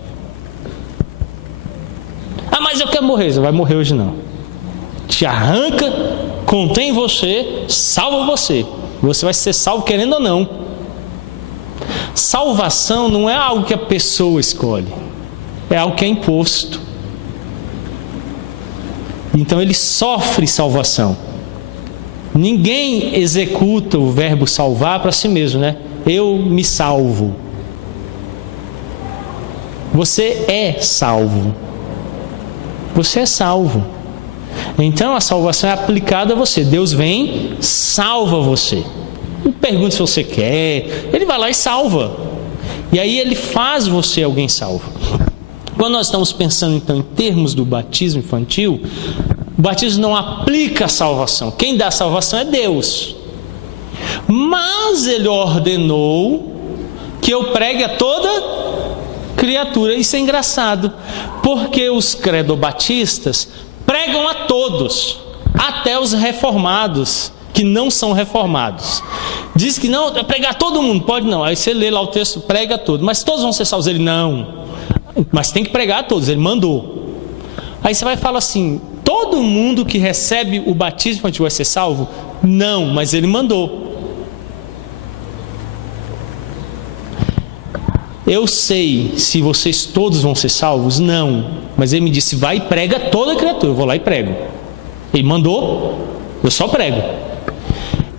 Ah, mas eu quero morrer. Você vai morrer hoje não. Te arranca, contém você, salva você. Você vai ser salvo querendo ou não. Salvação não é algo que a pessoa escolhe. É algo que é imposto. Então ele sofre salvação. Ninguém executa o verbo salvar para si mesmo, né? Eu me salvo. Você é salvo. Você é salvo. Então a salvação é aplicada a você. Deus vem, salva você. Não pergunta se você quer. Ele vai lá e salva. E aí ele faz você alguém salvo. Quando nós estamos pensando então em termos do batismo infantil, o batismo não aplica a salvação. Quem dá a salvação é Deus. Mas Ele ordenou que eu pregue a toda criatura. Isso é engraçado, porque os credobatistas pregam a todos, até os reformados, que não são reformados. Diz que não, pregar a todo mundo, pode não. Aí você lê lá o texto, prega a todos. Mas todos vão ser salvos? Ele, não. Mas tem que pregar a todos, ele mandou. Aí você vai falar assim, todo mundo que recebe o batismo infantil vai ser salvo? Não, mas ele mandou. Eu sei se vocês todos vão ser salvos? Não, mas ele me disse, vai e prega toda a criatura. Eu vou lá e prego. Ele mandou, eu só prego.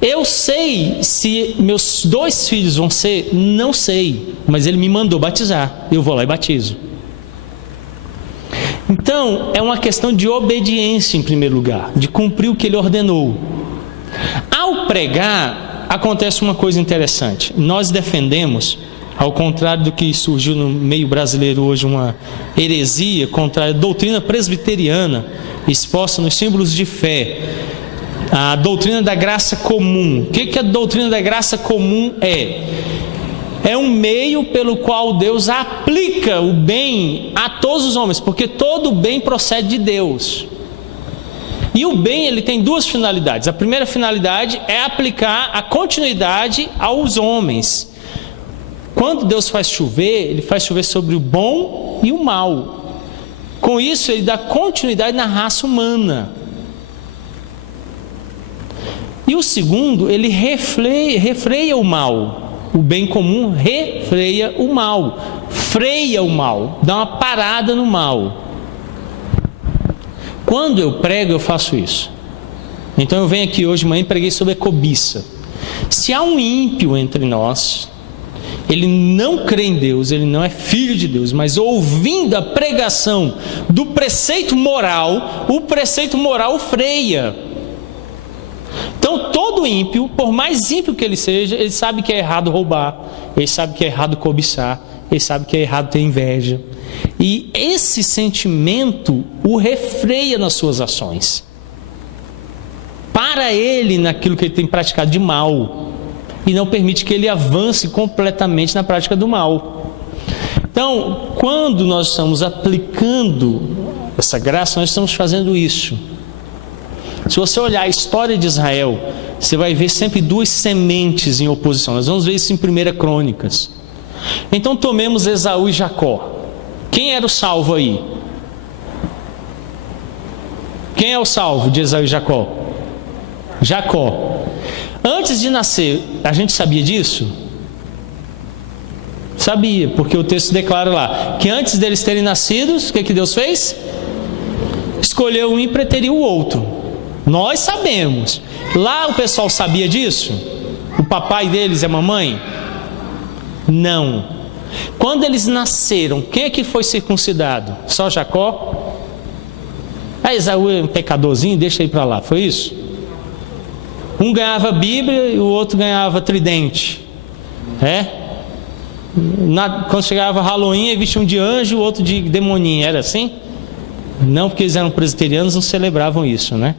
Eu sei se meus 2 filhos vão ser? Não sei, mas ele me mandou batizar. Eu vou lá e batizo. Então, é uma questão de obediência em primeiro lugar, de cumprir o que ele ordenou. Ao pregar, acontece uma coisa interessante. Nós defendemos, ao contrário do que surgiu no meio brasileiro hoje, uma heresia contrária à doutrina presbiteriana, exposta nos símbolos de fé, a doutrina da graça comum. O que a doutrina da graça comum é? É um meio pelo qual Deus aplica o bem a todos os homens, porque todo o bem procede de Deus. E o bem, ele tem 2 finalidades. A primeira finalidade é aplicar a continuidade aos homens. Quando Deus faz chover, ele faz chover sobre o bom e o mal. Com isso, ele dá continuidade na raça humana. E o segundo, ele refreia o mal. O bem comum refreia o mal, freia o mal, dá uma parada no mal. Quando eu prego, eu faço isso. Então eu venho aqui hoje de manhã e preguei sobre a cobiça. Se há um ímpio entre nós, ele não crê em Deus, ele não é filho de Deus, mas ouvindo a pregação do preceito moral, o preceito moral o freia. Então todo ímpio, por mais ímpio que ele seja, ele sabe que é errado roubar, ele sabe que é errado cobiçar, ele sabe que é errado ter inveja. E esse sentimento o refreia nas suas ações. Para ele naquilo que ele tem praticado de mal. E não permite que ele avance completamente na prática do mal. Então, quando nós estamos aplicando essa graça, nós estamos fazendo isso. Se você olhar a história de Israel, você vai ver sempre 2 sementes em oposição. Nós vamos ver isso em 1 Crônicas. Então tomemos Esaú e Jacó. Quem era o salvo aí? Quem é o salvo de Esaú e Jacó? Jacó. Antes de nascer, a gente sabia disso? Sabia, porque o texto declara lá que antes deles terem nascidos, o que Deus fez? Escolheu um e preteriu o outro. Nós sabemos. Lá o pessoal sabia disso? O papai deles e a mamãe? Não. Quando eles nasceram, quem é que foi circuncidado? Só Jacó? Esaú é um pecadorzinho, deixa ele para lá, foi isso? Um ganhava Bíblia e o outro ganhava tridente. Quando chegava Halloween, ele vestia um de anjo e o outro de demoninho, era assim? Não, porque eles eram presbiterianos, não celebravam isso, né?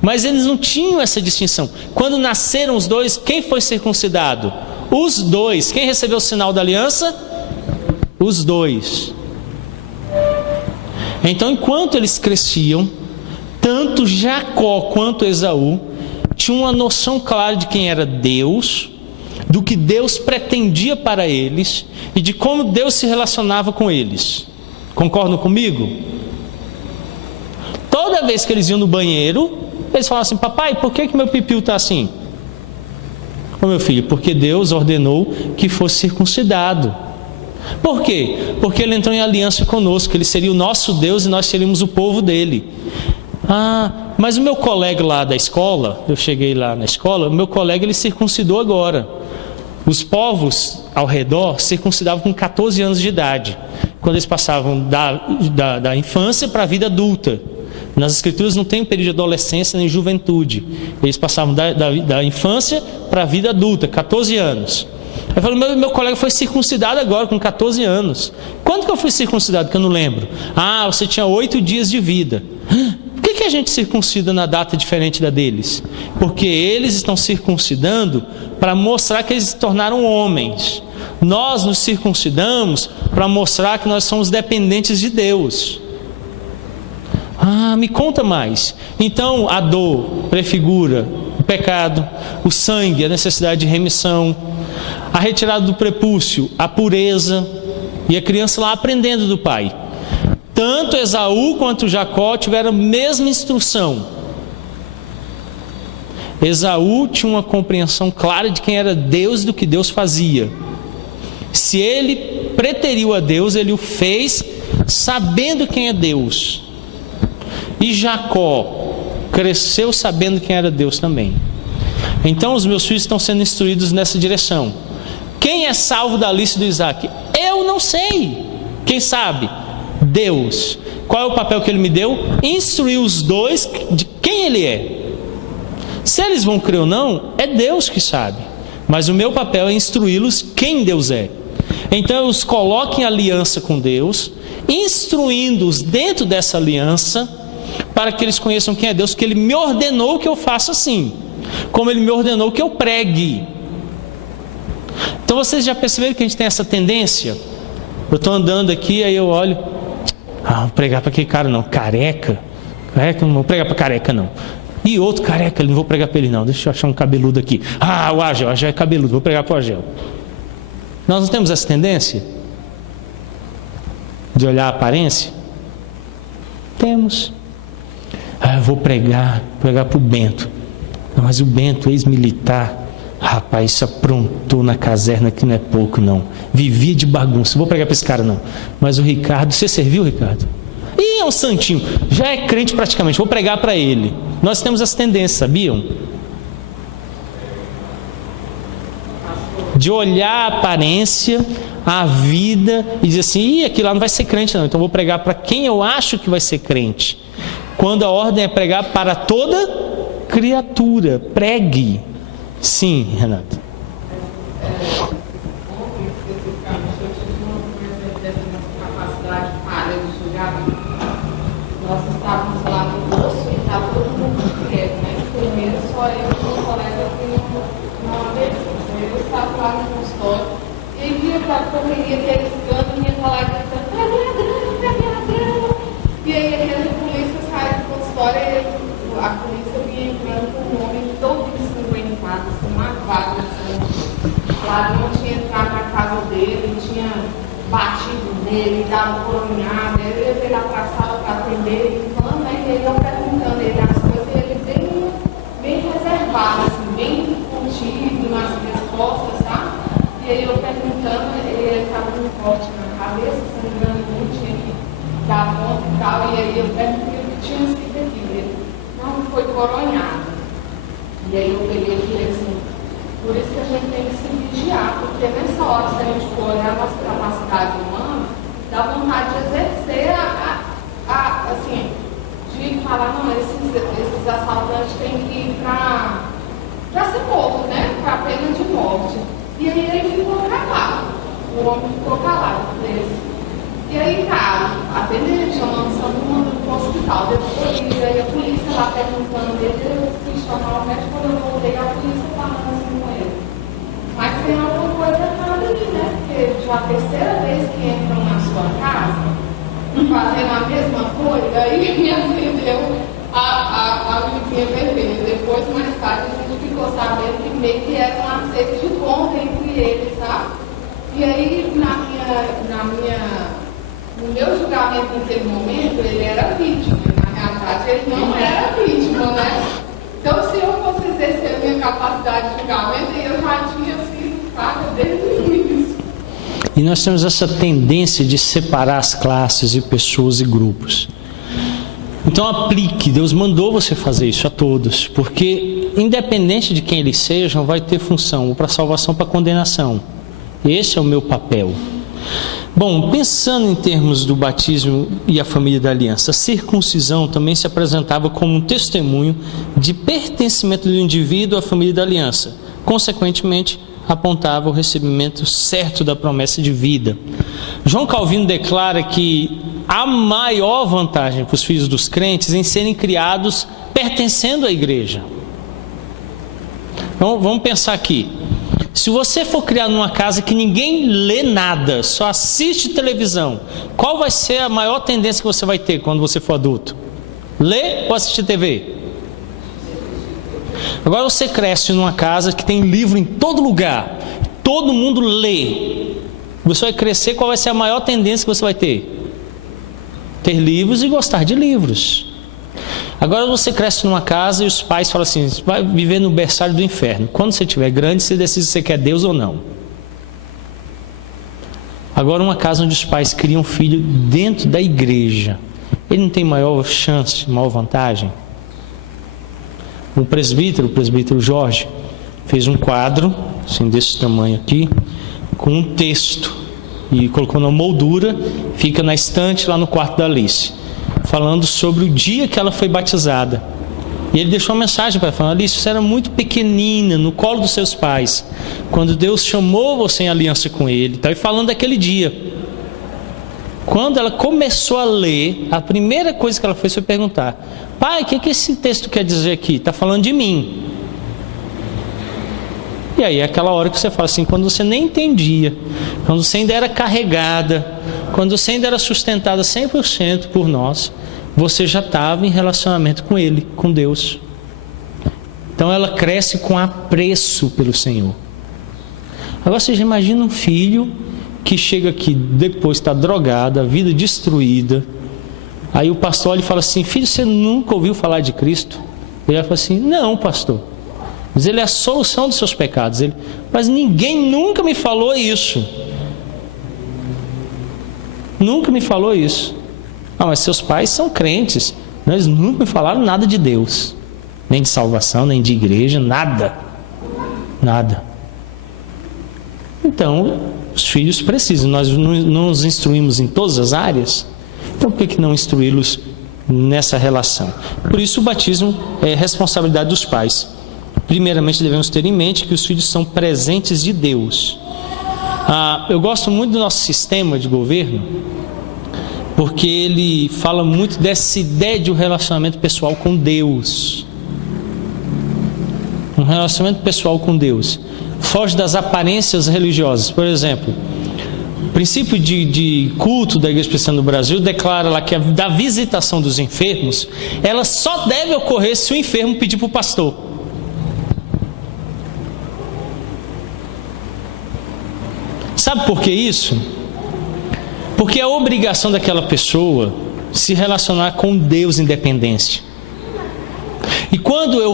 Mas eles não tinham essa distinção. Quando nasceram os dois, quem foi circuncidado? Os dois. Quem recebeu o sinal da aliança? Os dois. Então, enquanto eles cresciam, tanto Jacó quanto Esaú tinham uma noção clara de quem era Deus, do que Deus pretendia para eles e de como Deus se relacionava com eles. Concordam comigo? Toda vez que eles iam no banheiro, eles falavam assim: papai, por que meu pipiu está assim? Ô meu filho, porque Deus ordenou que fosse circuncidado. Por quê? Porque ele entrou em aliança conosco, ele seria o nosso Deus e nós seríamos o povo dele. Mas o meu colega lá da escola, eu cheguei lá na escola, o meu colega ele circuncidou agora. Os povos ao redor circuncidavam com 14 anos de idade, quando eles passavam da infância para a vida adulta. Nas escrituras não tem período de adolescência nem juventude. Eles passavam da infância para a vida adulta, 14 anos. Eu falei, meu colega foi circuncidado agora, com 14 anos. Quando que eu fui circuncidado, que eu não lembro? Você tinha 8 dias de vida. Por que a gente circuncida na data diferente da deles? Porque eles estão circuncidando para mostrar que eles se tornaram homens. Nós nos circuncidamos para mostrar que nós somos dependentes de Deus. Me conta mais. Então, a dor prefigura o pecado, o sangue, a necessidade de remissão, a retirada do prepúcio, a pureza, e a criança lá aprendendo do pai. Tanto Esaú quanto Jacó tiveram a mesma instrução. Esaú tinha uma compreensão clara de quem era Deus e do que Deus fazia. Se ele preteriu a Deus, ele o fez sabendo quem é Deus. E Jacó cresceu sabendo quem era Deus também. Então os meus filhos estão sendo instruídos nessa direção. Quem é salvo da lista do Isaac? Eu não sei. Quem sabe? Deus. Qual é o papel que ele me deu? Instruir os dois de quem ele é. Se eles vão crer ou não, é Deus que sabe. Mas o meu papel é instruí-los quem Deus é. Então eu os coloco em aliança com Deus, instruindo-os dentro dessa aliança, para que eles conheçam quem é Deus, que Ele me ordenou que eu faça assim, como Ele me ordenou que eu pregue. Então vocês já perceberam que a gente tem essa tendência? Eu estou andando aqui, aí eu olho, não vou pregar para aquele cara não, careca, não vou pregar para careca não. E outro careca, não vou pregar para ele não, deixa eu achar um cabeludo aqui. O Agel é cabeludo, vou pregar para o Agel. Nós não temos essa tendência de olhar a aparência? Temos. Eu vou pregar para o Bento. Mas o Bento, ex-militar, rapaz, isso aprontou na caserna que não é pouco não. Vivia de bagunça, não vou pregar para esse cara não. Mas o Ricardo, você serviu, Ricardo? É um santinho, já é crente praticamente, vou pregar para ele. Nós temos essa tendência, sabiam? De olhar a aparência, a vida e dizer assim, aquilo lá não vai ser crente não, então vou pregar para quem eu acho que vai ser crente. Quando a ordem é pregar para toda criatura, pregue. Sim, Renata. Ontem, especificamente, eu tive uma conversa dessa capacidade falha de julgar. Nós estávamos lá no poço e estava todo mundo quieto, né? Primeiro, só eu e meu colega que não obedeceu. Eu estava lá no consultório e aí via aquela correria, aquele escândalo, e minha colega gritando, pegue ladrão. E aí aquele polícia sai do consultório e a polícia vinha entrando com um homem todo ensanguentado, assim, uma vaga, assim. O ladrão tinha entrado na casa dele, tinha batido nele, dado coronhada, ele ia ver lá para a sala para atender, e falando, né? E ele ia perguntando ele as coisas, e ele bem reservado, assim, bem contido nas respostas, sabe? E aí eu perguntando, ele estava com um corte na cabeça, sangrando muito, tinha que dar conta e tal, e aí eu perguntei o que tinha escrito aqui. Ele não foi coronhado. E aí eu peguei e falei assim, por isso que a gente tem que se vigiar, porque nessa hora, se a gente for olhar a nossa capacidade humana, dá vontade de exercer assim, de falar, não, esses assaltantes têm que ir para ser morto, né? Para a pena de morte. E aí ele ficou calado. O homem ficou calado, preso. E aí, cara, atendendo, chamando o mundo para o hospital. Depois, aí a polícia lá perguntando ele, eu fui chamar o médico, quando eu voltei, a polícia falando assim com ele. Mas tem alguma coisa errada ali, né? Porque já a terceira vez que entram na sua casa, fazendo a mesma coisa, aí me acendeu a luzinha vermelha. Depois, mais tarde, a gente ficou sabendo que meio que era um acerto de conta entre eles, sabe? E aí, no meu julgamento naquele momento, ele era vítima. Na realidade, ele não era vítima, né? Então, se eu fosse exercer a minha capacidade de julgamento, eu já tinha sido paga desde o início. E nós temos essa tendência de separar as classes e pessoas e grupos. Então aplique, Deus mandou você fazer isso a todos, porque independente de quem eles sejam, vai ter função, ou para salvação ou para condenação. Esse é o meu papel. Bom, pensando em termos do batismo e a família da aliança, a circuncisão também se apresentava como um testemunho de pertencimento do indivíduo à família da aliança. Consequentemente, apontava o recebimento certo da promessa de vida. João Calvino declara que há maior vantagem para os filhos dos crentes em serem criados pertencendo à igreja. Então, vamos pensar aqui. Se você for criado numa casa que ninguém lê nada, só assiste televisão, qual vai ser a maior tendência que você vai ter quando você for adulto? Ler ou assistir TV? Agora você cresce numa casa que tem livro em todo lugar, todo mundo lê. Você vai crescer, qual vai ser a maior tendência que você vai ter? Ter livros e gostar de livros. Agora você cresce numa casa e os pais falam assim, você vai viver no berçário do inferno. Quando você estiver grande, você decide se você quer Deus ou não. Agora uma casa onde os pais criam um filho dentro da igreja, ele não tem maior chance, maior vantagem? O presbítero Jorge, fez um quadro, assim, desse tamanho aqui, com um texto, e colocou na moldura, fica na estante lá no quarto da Alice, falando sobre o dia que ela foi batizada. E ele deixou uma mensagem para ela, falando: Alice, você era muito pequenina, no colo dos seus pais, quando Deus chamou você em aliança com Ele, e falando daquele dia. Quando ela começou a ler, a primeira coisa que ela fez foi perguntar: pai, o que esse texto quer dizer aqui? Está falando de mim. E aí é aquela hora que você fala assim, quando você nem entendia, quando você ainda era carregada, quando você ainda era sustentada 100% por nós, você já estava em relacionamento com Ele, com Deus. Então ela cresce com apreço pelo Senhor. Agora você já imagina um filho que chega aqui depois está drogado, a vida destruída. Aí o pastor olha e fala assim: filho, você nunca ouviu falar de Cristo? Ele fala assim: não, pastor, mas Ele é a solução dos seus pecados. Mas ninguém nunca me falou isso. Nunca me falou isso. Ah, mas seus pais são crentes. Eles nunca me falaram nada de Deus, nem de salvação, nem de igreja, nada. Nada. Então, os filhos precisam. Nós não os instruímos em todas as áreas. Então, por que não instruí-los nessa relação? Por isso, o batismo é responsabilidade dos pais. Primeiramente, devemos ter em mente que os filhos são presentes de Deus. Eu gosto muito do nosso sistema de governo, porque ele fala muito dessa ideia de um relacionamento pessoal com Deus. Um relacionamento pessoal com Deus. Foge das aparências religiosas. Por exemplo, o princípio de culto da Igreja Presbiteriana do Brasil declara lá que da visitação dos enfermos, ela só deve ocorrer se o enfermo pedir para o pastor. Sabe por que isso? Porque é a obrigação daquela pessoa se relacionar com Deus independente. E quando eu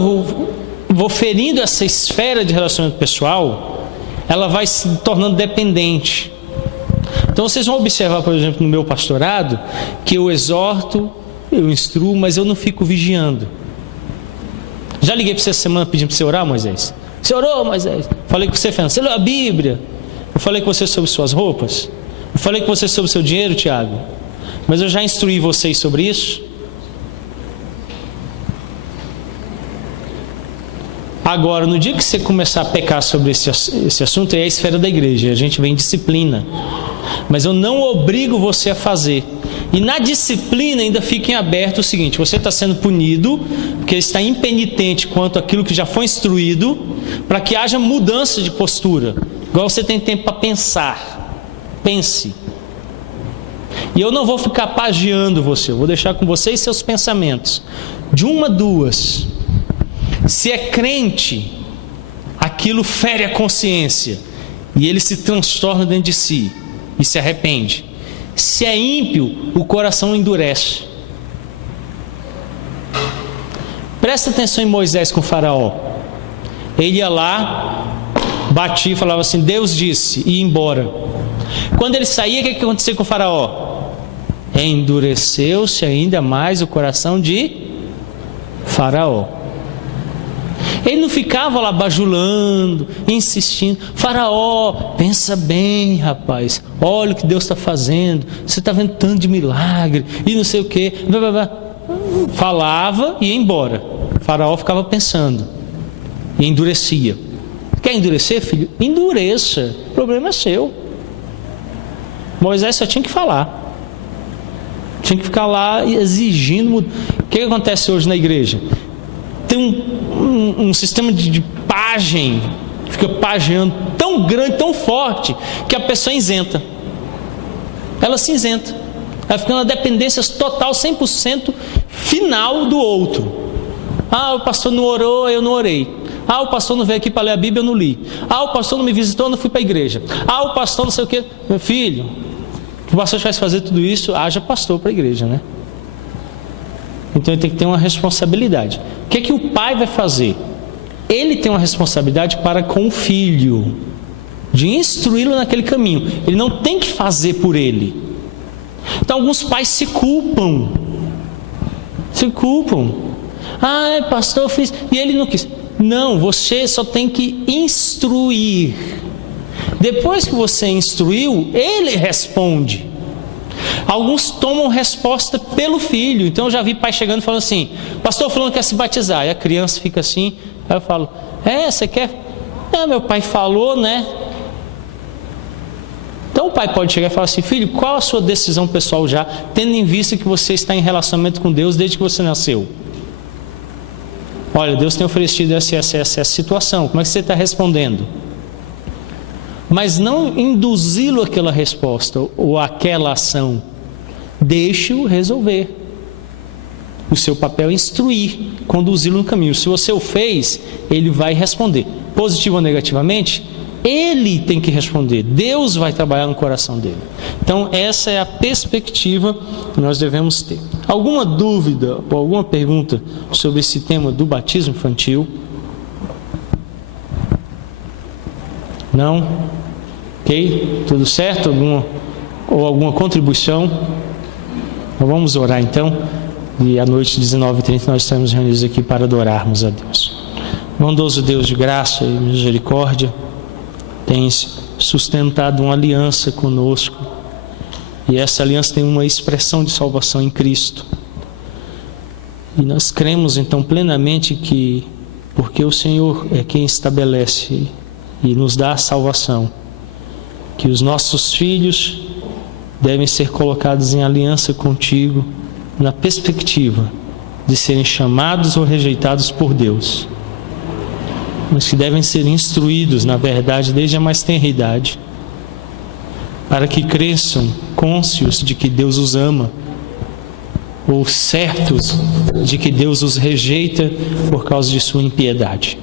vou ferindo essa esfera de relacionamento pessoal, ela vai se tornando dependente. Então vocês vão observar, por exemplo, no meu pastorado, que eu exorto, eu instruo, mas eu não fico vigiando. Já liguei para você essa semana pedindo para você orar, Moisés? Você orou, Moisés? Falei com você, Fernando. Você leu a Bíblia? Eu falei com você sobre suas roupas? Eu falei com você sobre o seu dinheiro, Tiago? Mas eu já instruí vocês sobre isso? Agora, no dia que você começar a pecar sobre esse assunto, é a esfera da igreja. A gente vem em disciplina. Mas eu não obrigo você a fazer. E na disciplina ainda fica em aberto o seguinte: você está sendo punido porque está impenitente quanto àquilo que já foi instruído, para que haja mudança de postura. Igual você tem tempo para pensar. Pense. E eu não vou ficar pagiando você, eu vou deixar com você e seus pensamentos. De uma a duas. Se é crente, aquilo fere a consciência e ele se transtorna dentro de si e se arrepende. Se é ímpio, o coração endurece. Presta atenção em Moisés com o faraó. Ele ia lá, batia e falava assim: Deus disse, e ia embora. Quando ele saía, o que acontecia com o faraó? Endureceu-se ainda mais o coração de faraó. Ele não ficava lá bajulando, insistindo: Faraó, pensa bem, rapaz, olha o que Deus está fazendo, você está vendo tanto de milagre, e não sei o que. Falava e ia embora. O faraó ficava pensando e endurecia. Quer endurecer, filho? Endureça, o problema é seu. Moisés só tinha que falar. Tinha que ficar lá exigindo. O que acontece hoje na igreja? Tem um sistema de pajem, fica pageando tão grande, tão forte, que a pessoa isenta. Ela se isenta. Ela fica na dependência total, 100% final do outro. Ah, o pastor não orou, eu não orei. Ah, o pastor não veio aqui para ler a Bíblia, eu não li. Ah, o pastor não me visitou, eu não fui para a igreja. Ah, o pastor não sei o que. Meu filho, o pastor faz fazer tudo isso, haja pastor para a igreja, né? Então ele tem que ter uma responsabilidade. O que é que o pai vai fazer? Ele tem uma responsabilidade para com o filho, de instruí-lo naquele caminho. Ele não tem que fazer por ele. Então alguns pais se culpam. Se culpam. Ah, pastor, eu fiz e ele não quis. Não, você só tem que instruir. Depois que você instruiu, ele responde. Alguns tomam resposta pelo filho. Então eu já vi pai chegando e falando assim: pastor, fulano quer se batizar. E a criança fica assim. Aí eu falo: você quer? Meu pai falou, né? Então o pai pode chegar e falar assim: filho, qual a sua decisão pessoal já, tendo em vista que você está em relacionamento com Deus desde que você nasceu? Olha, Deus tem oferecido essa situação. Como é que você está respondendo? Mas não induzi-lo àquela resposta ou àquela ação. Deixe-o resolver. O seu papel é instruir, conduzi-lo no caminho. Se você o fez, ele vai responder. Positivo ou negativamente, ele tem que responder. Deus vai trabalhar no coração dele. Então essa é a perspectiva que nós devemos ter. Alguma dúvida ou alguma pergunta sobre esse tema do batismo infantil? Não? Ok? Tudo certo? Alguma contribuição? Então vamos orar então. E à noite, 19h30, nós estamos reunidos aqui para adorarmos a Deus. Bondoso Deus de graça e misericórdia, tens sustentado uma aliança conosco. E essa aliança tem uma expressão de salvação em Cristo. E nós cremos então plenamente que, porque o Senhor é quem estabelece e nos dá a salvação, que os nossos filhos devem ser colocados em aliança contigo, na perspectiva de serem chamados ou rejeitados por Deus, mas que devem ser instruídos na verdade desde a mais tenra idade, para que cresçam cônscios de que Deus os ama, ou certos de que Deus os rejeita por causa de sua impiedade.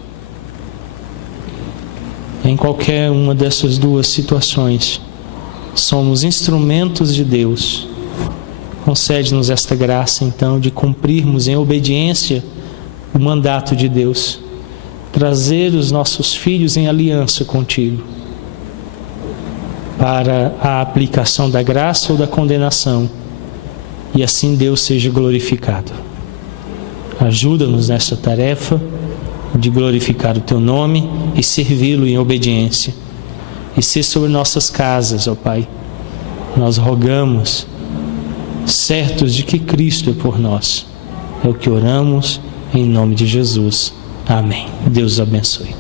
Em qualquer uma dessas duas situações, somos instrumentos de Deus. Concede-nos esta graça, então, de cumprirmos em obediência o mandato de Deus, trazer os nossos filhos em aliança contigo, para a aplicação da graça ou da condenação, e assim Deus seja glorificado. Ajuda-nos nessa tarefa, de glorificar o Teu nome e servi-lo em obediência. E ser sobre nossas casas, ó Pai. Nós rogamos, certos de que Cristo é por nós. É o que oramos em nome de Jesus. Amém. Deus os abençoe.